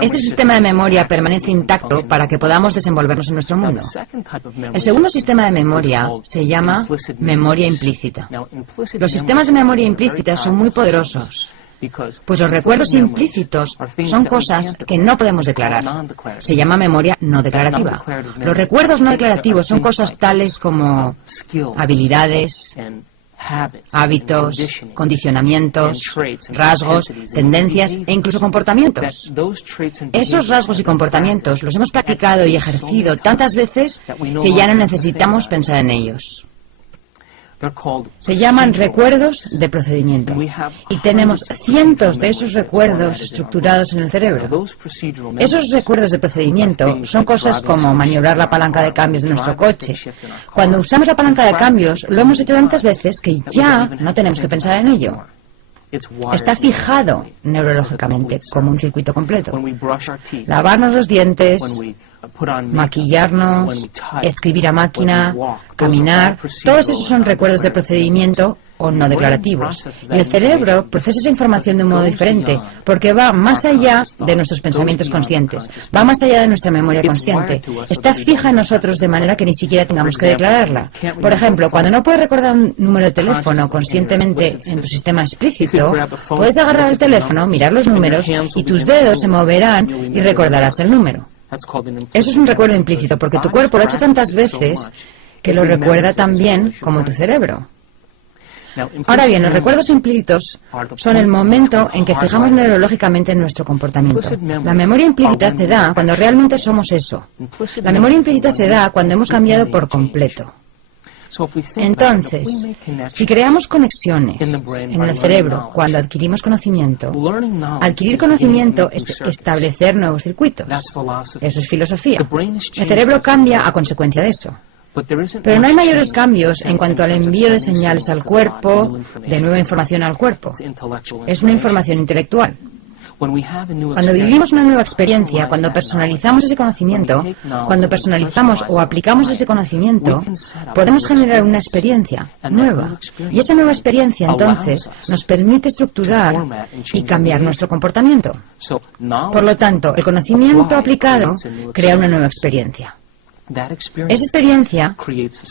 Ese sistema de memoria permanece intacto para que podamos desenvolvernos en nuestro mundo. El segundo sistema de memoria se llama memoria implícita. Los sistemas de memoria implícita son muy poderosos, pues los recuerdos implícitos son cosas que no podemos declarar. Se llama memoria no declarativa. Los recuerdos no declarativos son cosas tales como habilidades, hábitos, condicionamientos, rasgos, tendencias e incluso comportamientos. Esos rasgos y comportamientos los hemos practicado y ejercido tantas veces que ya no necesitamos pensar en ellos. Se llaman recuerdos de procedimiento y tenemos cientos de esos recuerdos estructurados en el cerebro. Esos recuerdos de procedimiento son cosas como maniobrar la palanca de cambios de nuestro coche. Cuando usamos la palanca de cambios, lo hemos hecho tantas veces que ya no tenemos que pensar en ello. Está fijado neurológicamente como un circuito completo. Lavarnos los dientes, maquillarnos, escribir a máquina, caminar, todos esos son recuerdos de procedimiento o no declarativos. Y el cerebro procesa esa información de un modo diferente, porque va más allá de nuestros pensamientos conscientes, va más allá de nuestra memoria consciente. Está fija en nosotros de manera que ni siquiera tengamos que declararla. Por ejemplo, cuando no puedes recordar un número de teléfono conscientemente en tu sistema explícito, puedes agarrar el teléfono, mirar los números y tus dedos se moverán y recordarás el número. Eso es un recuerdo implícito, porque tu cuerpo lo ha hecho tantas veces que lo recuerda tan bien como tu cerebro. Ahora bien, los recuerdos implícitos son el momento en que fijamos neurológicamente en nuestro comportamiento. La memoria implícita se da cuando realmente somos eso. La memoria implícita se da cuando hemos cambiado por completo. Entonces, si creamos conexiones en el cerebro cuando adquirimos conocimiento, adquirir conocimiento es establecer nuevos circuitos. Eso es filosofía. El cerebro cambia a consecuencia de eso. Pero no hay mayores cambios en cuanto al envío de señales al cuerpo, de nueva información al cuerpo. Es una información intelectual. Cuando vivimos una nueva experiencia, cuando personalizamos ese conocimiento, cuando personalizamos o aplicamos ese conocimiento, podemos generar una experiencia nueva. Y esa nueva experiencia, entonces, nos permite estructurar y cambiar nuestro comportamiento. Por lo tanto, el conocimiento aplicado crea una nueva experiencia. Esa experiencia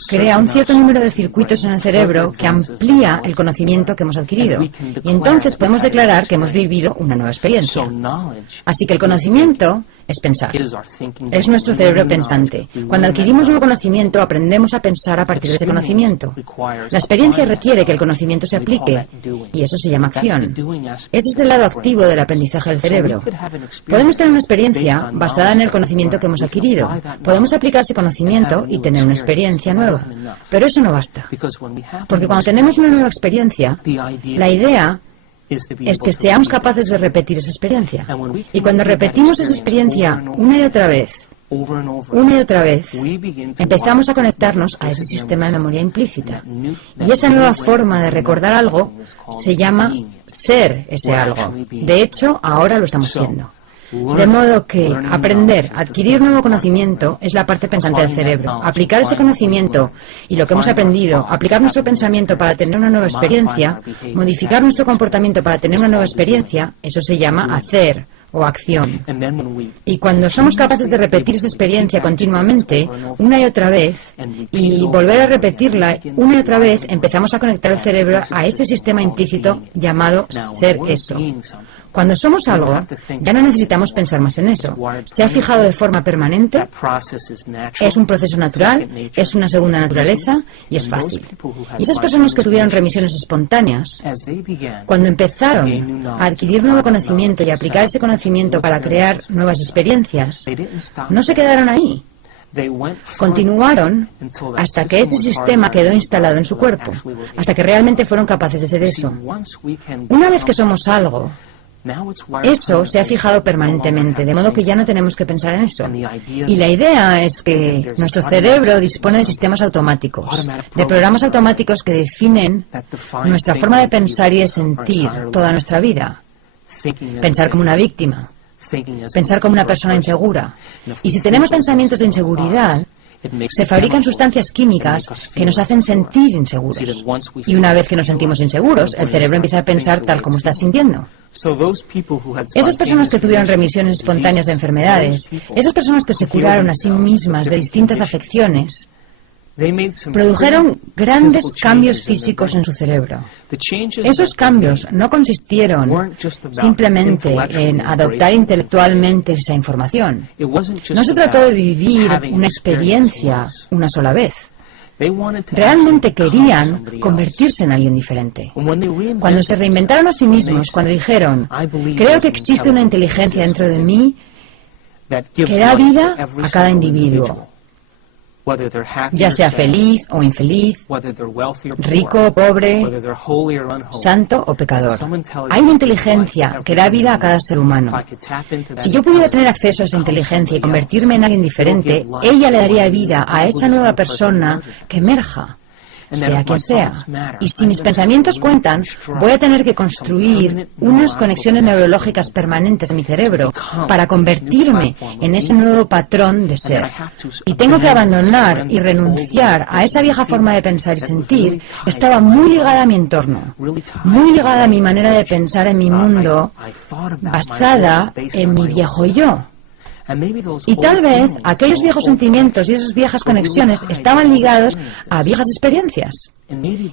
crea un cierto número de circuitos en el cerebro que amplía el conocimiento que hemos adquirido. Y entonces podemos declarar que hemos vivido una nueva experiencia. Así que el conocimiento es pensar. Es nuestro cerebro pensante. Cuando adquirimos nuevo conocimiento, aprendemos a pensar a partir de ese conocimiento. La experiencia requiere que el conocimiento se aplique, y eso se llama acción. Ese es el lado activo del aprendizaje del cerebro. Podemos tener una experiencia basada en el conocimiento que hemos adquirido. Podemos aplicar ese conocimiento y tener una experiencia nueva. Pero eso no basta. Porque cuando tenemos una nueva experiencia, la idea es que seamos capaces de repetir esa experiencia. Y cuando repetimos esa experiencia una y otra vez, empezamos a conectarnos a ese sistema de memoria implícita. Y esa nueva forma de recordar algo se llama ser ese algo. De hecho, ahora lo estamos siendo. De modo que aprender, adquirir nuevo conocimiento es la parte pensante del cerebro. Aplicar ese conocimiento y lo que hemos aprendido, aplicar nuestro pensamiento para tener una nueva experiencia, modificar nuestro comportamiento para tener una nueva experiencia, eso se llama hacer o acción. Y cuando somos capaces de repetir esa experiencia continuamente, una y otra vez, y volver a repetirla una y otra vez, empezamos a conectar el cerebro a ese sistema implícito llamado ser eso. Cuando somos algo, ya no necesitamos pensar más en eso. Se ha fijado de forma permanente, es un proceso natural, es una segunda naturaleza y es fácil. Y esas personas que tuvieron remisiones espontáneas, cuando empezaron a adquirir nuevo conocimiento y aplicar ese conocimiento para crear nuevas experiencias, no se quedaron ahí. Continuaron hasta que ese sistema quedó instalado en su cuerpo, hasta que realmente fueron capaces de ser eso. Una vez que somos algo, eso se ha fijado permanentemente, de modo que ya no tenemos que pensar en eso. Y la idea es que nuestro cerebro dispone de sistemas automáticos, de programas automáticos que definen nuestra forma de pensar y de sentir toda nuestra vida. Pensar como una víctima, pensar como una persona insegura. Y si tenemos pensamientos de inseguridad, se fabrican sustancias químicas que nos hacen sentir inseguros. Y una vez que nos sentimos inseguros, el cerebro empieza a pensar tal como estás sintiendo. Esas personas que tuvieron remisiones espontáneas de enfermedades, esas personas que se curaron a sí mismas de distintas afecciones, produjeron grandes cambios físicos en su cerebro. Esos cambios no consistieron simplemente en adoptar intelectualmente esa información. No se trató de vivir una experiencia una sola vez. Realmente querían convertirse en alguien diferente. Cuando se reinventaron a sí mismos, cuando dijeron, creo que existe una inteligencia dentro de mí que da vida a cada individuo, ya sea feliz o infeliz, rico o pobre, santo o pecador. Hay una inteligencia que da vida a cada ser humano. Si yo pudiera tener acceso a esa inteligencia y convertirme en alguien diferente, ella le daría vida a esa nueva persona que emerja, sea quien sea. Y si mis pensamientos cuentan, voy a tener que construir unas conexiones neurológicas permanentes en mi cerebro para convertirme en ese nuevo patrón de ser. Y tengo que abandonar y renunciar a esa vieja forma de pensar y sentir que estaba muy ligada a mi entorno, muy ligada a mi manera de pensar en mi mundo, basada en mi viejo yo. Y tal vez aquellos viejos sentimientos y esas viejas conexiones estaban ligados a viejas experiencias.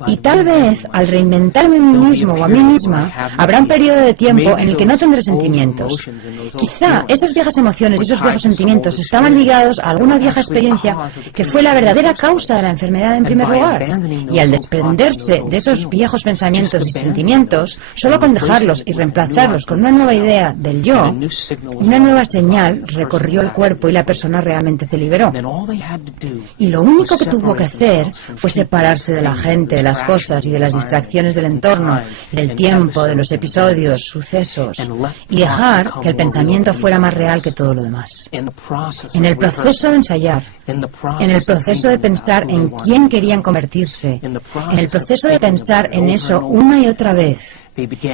Y tal vez, al reinventarme a mí mismo o a mí misma, habrá un periodo de tiempo en el que no tendré sentimientos. Quizá esas viejas emociones y esos viejos sentimientos estaban ligados a alguna vieja experiencia que fue la verdadera causa de la enfermedad en primer lugar. Y al desprenderse de esos viejos pensamientos y sentimientos, solo con dejarlos y reemplazarlos con una nueva idea del yo, una nueva señal recorrió el cuerpo y la persona realmente se liberó. Y lo único que tuvo que hacer fue separarse de la gente, de las cosas y de las distracciones del entorno, del tiempo, de los episodios, sucesos, y dejar que el pensamiento fuera más real que todo lo demás. En el proceso de ensayar, en el proceso de pensar en quién querían convertirse, en el proceso de pensar en eso una y otra vez,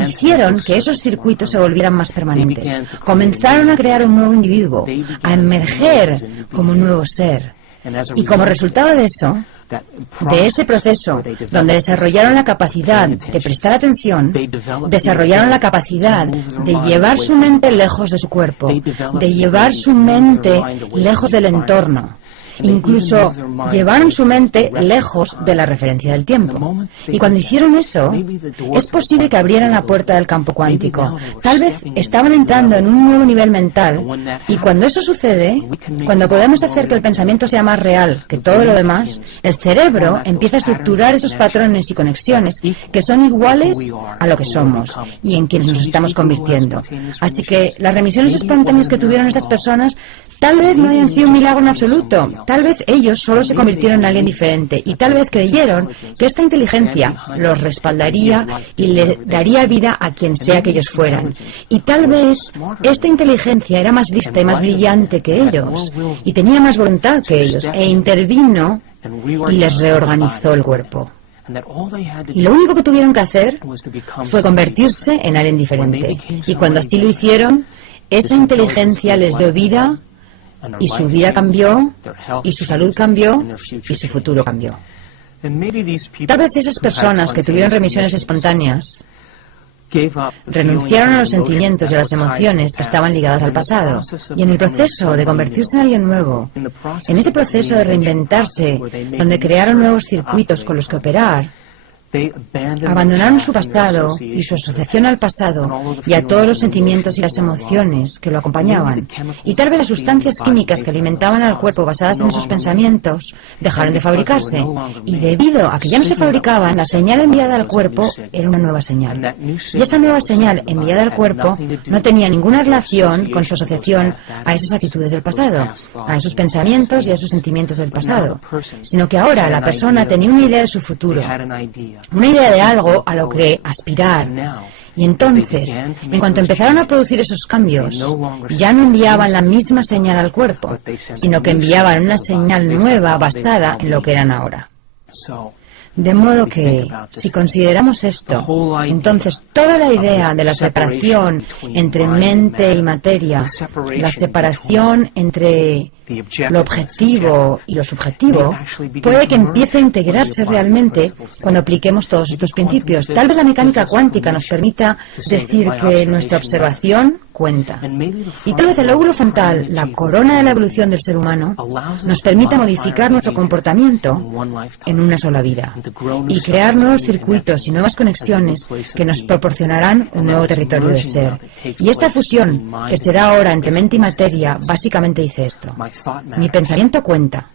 hicieron que esos circuitos se volvieran más permanentes. Comenzaron a crear un nuevo individuo, a emerger como un nuevo ser. Y como resultado de eso, de ese proceso, donde desarrollaron la capacidad de prestar atención, desarrollaron la capacidad de llevar su mente lejos de su cuerpo, de llevar su mente lejos del entorno. Incluso llevaron su mente lejos de la referencia del tiempo. Y cuando hicieron eso, es posible que abrieran la puerta del campo cuántico. Tal vez estaban entrando en un nuevo nivel mental, y cuando eso sucede, cuando podemos hacer que el pensamiento sea más real que todo lo demás, el cerebro empieza a estructurar esos patrones y conexiones que son iguales a lo que somos y en quienes nos estamos convirtiendo. Así que las remisiones espontáneas que tuvieron estas personas tal vez no hayan sido un milagro en absoluto. Tal vez ellos solo se convirtieron en alguien diferente y tal vez creyeron que esta inteligencia los respaldaría y le daría vida a quien sea que ellos fueran. Y tal vez esta inteligencia era más lista y más brillante que ellos y tenía más voluntad que ellos e intervino y les reorganizó el cuerpo. Y lo único que tuvieron que hacer fue convertirse en alguien diferente. Y cuando así lo hicieron, esa inteligencia les dio vida, y su vida cambió, y su salud cambió, y su futuro cambió. Tal vez esas personas que tuvieron remisiones espontáneas renunciaron a los sentimientos y a las emociones que estaban ligadas al pasado. Y en el proceso de convertirse en alguien nuevo, en ese proceso de reinventarse, donde crearon nuevos circuitos con los que operar, abandonaron su pasado y su asociación al pasado y a todos los sentimientos y las emociones que lo acompañaban. Y tal vez las sustancias químicas que alimentaban al cuerpo basadas en esos pensamientos dejaron de fabricarse. Y debido a que ya no se fabricaban, la señal enviada al cuerpo era una nueva señal. Y esa nueva señal enviada al cuerpo no tenía ninguna relación con su asociación a esas actitudes del pasado, a esos pensamientos y a esos sentimientos del pasado, sino que ahora la persona tenía una idea de su futuro, una idea de algo a lo que aspirar. Y entonces, en cuanto empezaron a producir esos cambios, ya no enviaban la misma señal al cuerpo, sino que enviaban una señal nueva basada en lo que eran ahora. De modo que, si consideramos esto, entonces toda la idea de la separación entre mente y materia, la separación entre lo objetivo y lo subjetivo, puede que empiece a integrarse realmente cuando apliquemos todos estos principios. Tal vez la mecánica cuántica nos permita decir que nuestra observación cuenta. Y tal vez el lóbulo frontal, la corona de la evolución del ser humano, nos permita modificar nuestro comportamiento en una sola vida y crear nuevos circuitos y nuevas conexiones que nos proporcionarán un nuevo territorio de ser. Y esta fusión, que será ahora entre mente y materia, básicamente dice esto: mi pensamiento cuenta.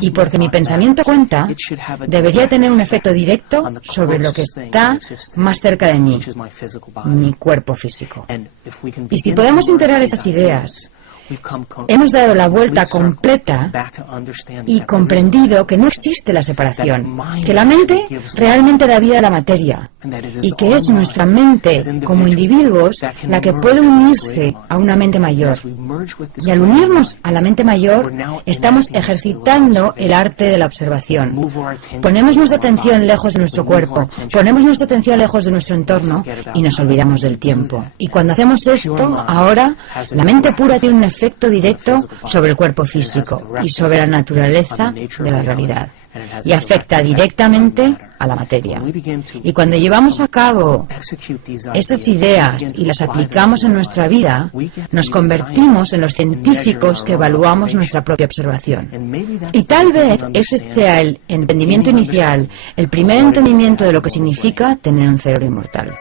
Y porque mi pensamiento cuenta, debería tener un efecto directo sobre lo que está más cerca de mí, mi cuerpo físico. Y si podemos integrar esas ideas, hemos dado la vuelta completa y comprendido que no existe la separación, que la mente realmente da vida a la materia y que es nuestra mente como individuos la que puede unirse a una mente mayor. Y al unirnos a la mente mayor, estamos ejercitando el arte de la observación. Ponemos nuestra atención lejos de nuestro cuerpo, ponemos nuestra atención lejos de nuestro entorno y nos olvidamos del tiempo. Y cuando hacemos esto, ahora, la mente pura tiene un efecto directo sobre el cuerpo físico y sobre la naturaleza de la realidad, y afecta directamente a la materia. Y cuando llevamos a cabo esas ideas y las aplicamos en nuestra vida, nos convertimos en los científicos que evaluamos nuestra propia observación. Y tal vez ese sea el entendimiento inicial, el primer entendimiento de lo que significa tener un cerebro inmortal.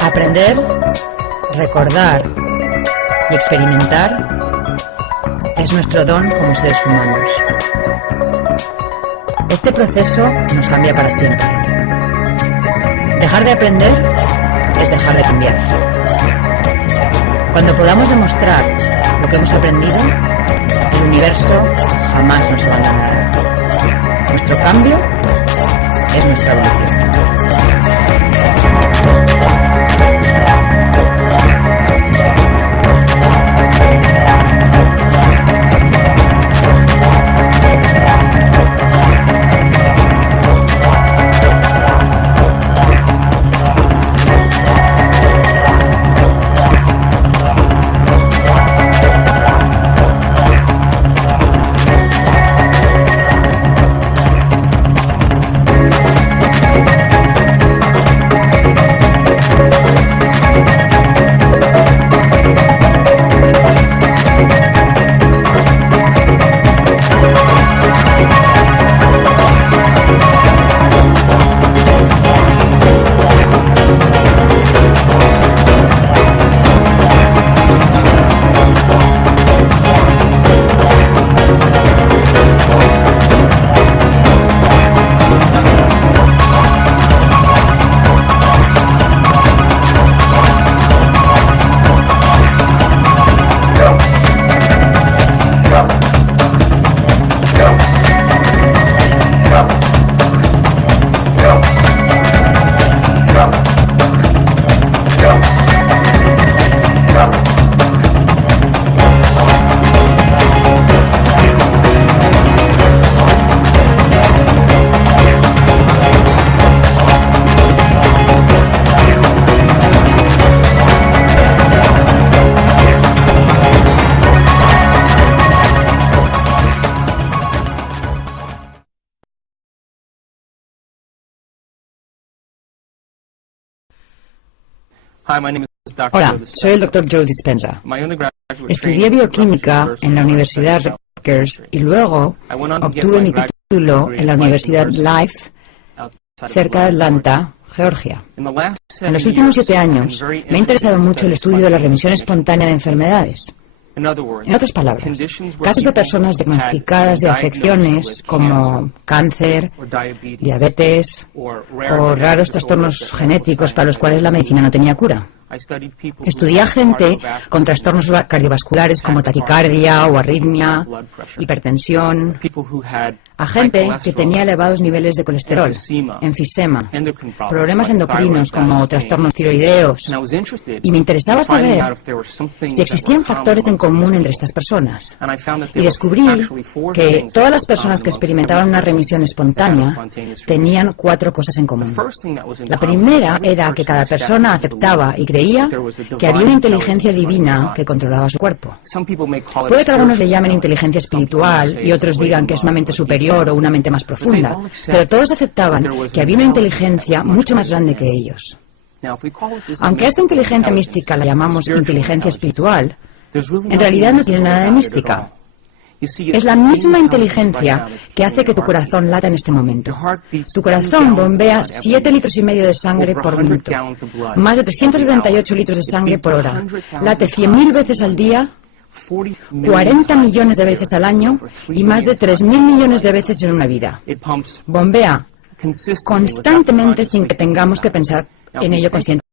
Aprender, recordar y experimentar es nuestro don como seres humanos. Este proceso nos cambia para siempre. Dejar de aprender es dejar de cambiar. Cuando podamos demostrar lo que hemos aprendido, el universo jamás nos abandonará. Nuestro cambio es nuestra evolución. Hola, soy el Dr. Joe Dispenza. Estudié bioquímica en la Universidad Rutgers y luego obtuve mi título en la Universidad Life, cerca de Atlanta, Georgia. En los últimos 7 años me ha interesado mucho el estudio de la remisión espontánea de enfermedades. En otras palabras, casos de personas diagnosticadas de afecciones como cáncer, diabetes o raros trastornos genéticos para los cuales la medicina no tenía cura. Estudié a gente con trastornos cardiovasculares como taquicardia o arritmia, hipertensión, a gente que tenía elevados niveles de colesterol, enfisema, problemas endocrinos como trastornos tiroideos, y me interesaba saber si existían factores en común entre estas personas. Y descubrí que todas las personas que experimentaban una remisión espontánea tenían 4 cosas en común. La primera era que cada persona aceptaba y creía que había una inteligencia divina que controlaba su cuerpo. Puede que algunos le llamen inteligencia espiritual y otros digan que es una mente superior o una mente más profunda, pero todos aceptaban que había una inteligencia mucho más grande que ellos. Aunque a esta inteligencia mística la llamamos inteligencia espiritual, en realidad no tiene nada de mística. Es la misma inteligencia que hace que tu corazón lata en este momento. Tu corazón bombea 7,5 litros de sangre por minuto, más de 378 litros de sangre por hora. Late 100.000 veces al día 40 millones de veces al año y más de 3.000 millones de veces en una vida. Bombea constantemente sin que tengamos que pensar en ello conscientemente.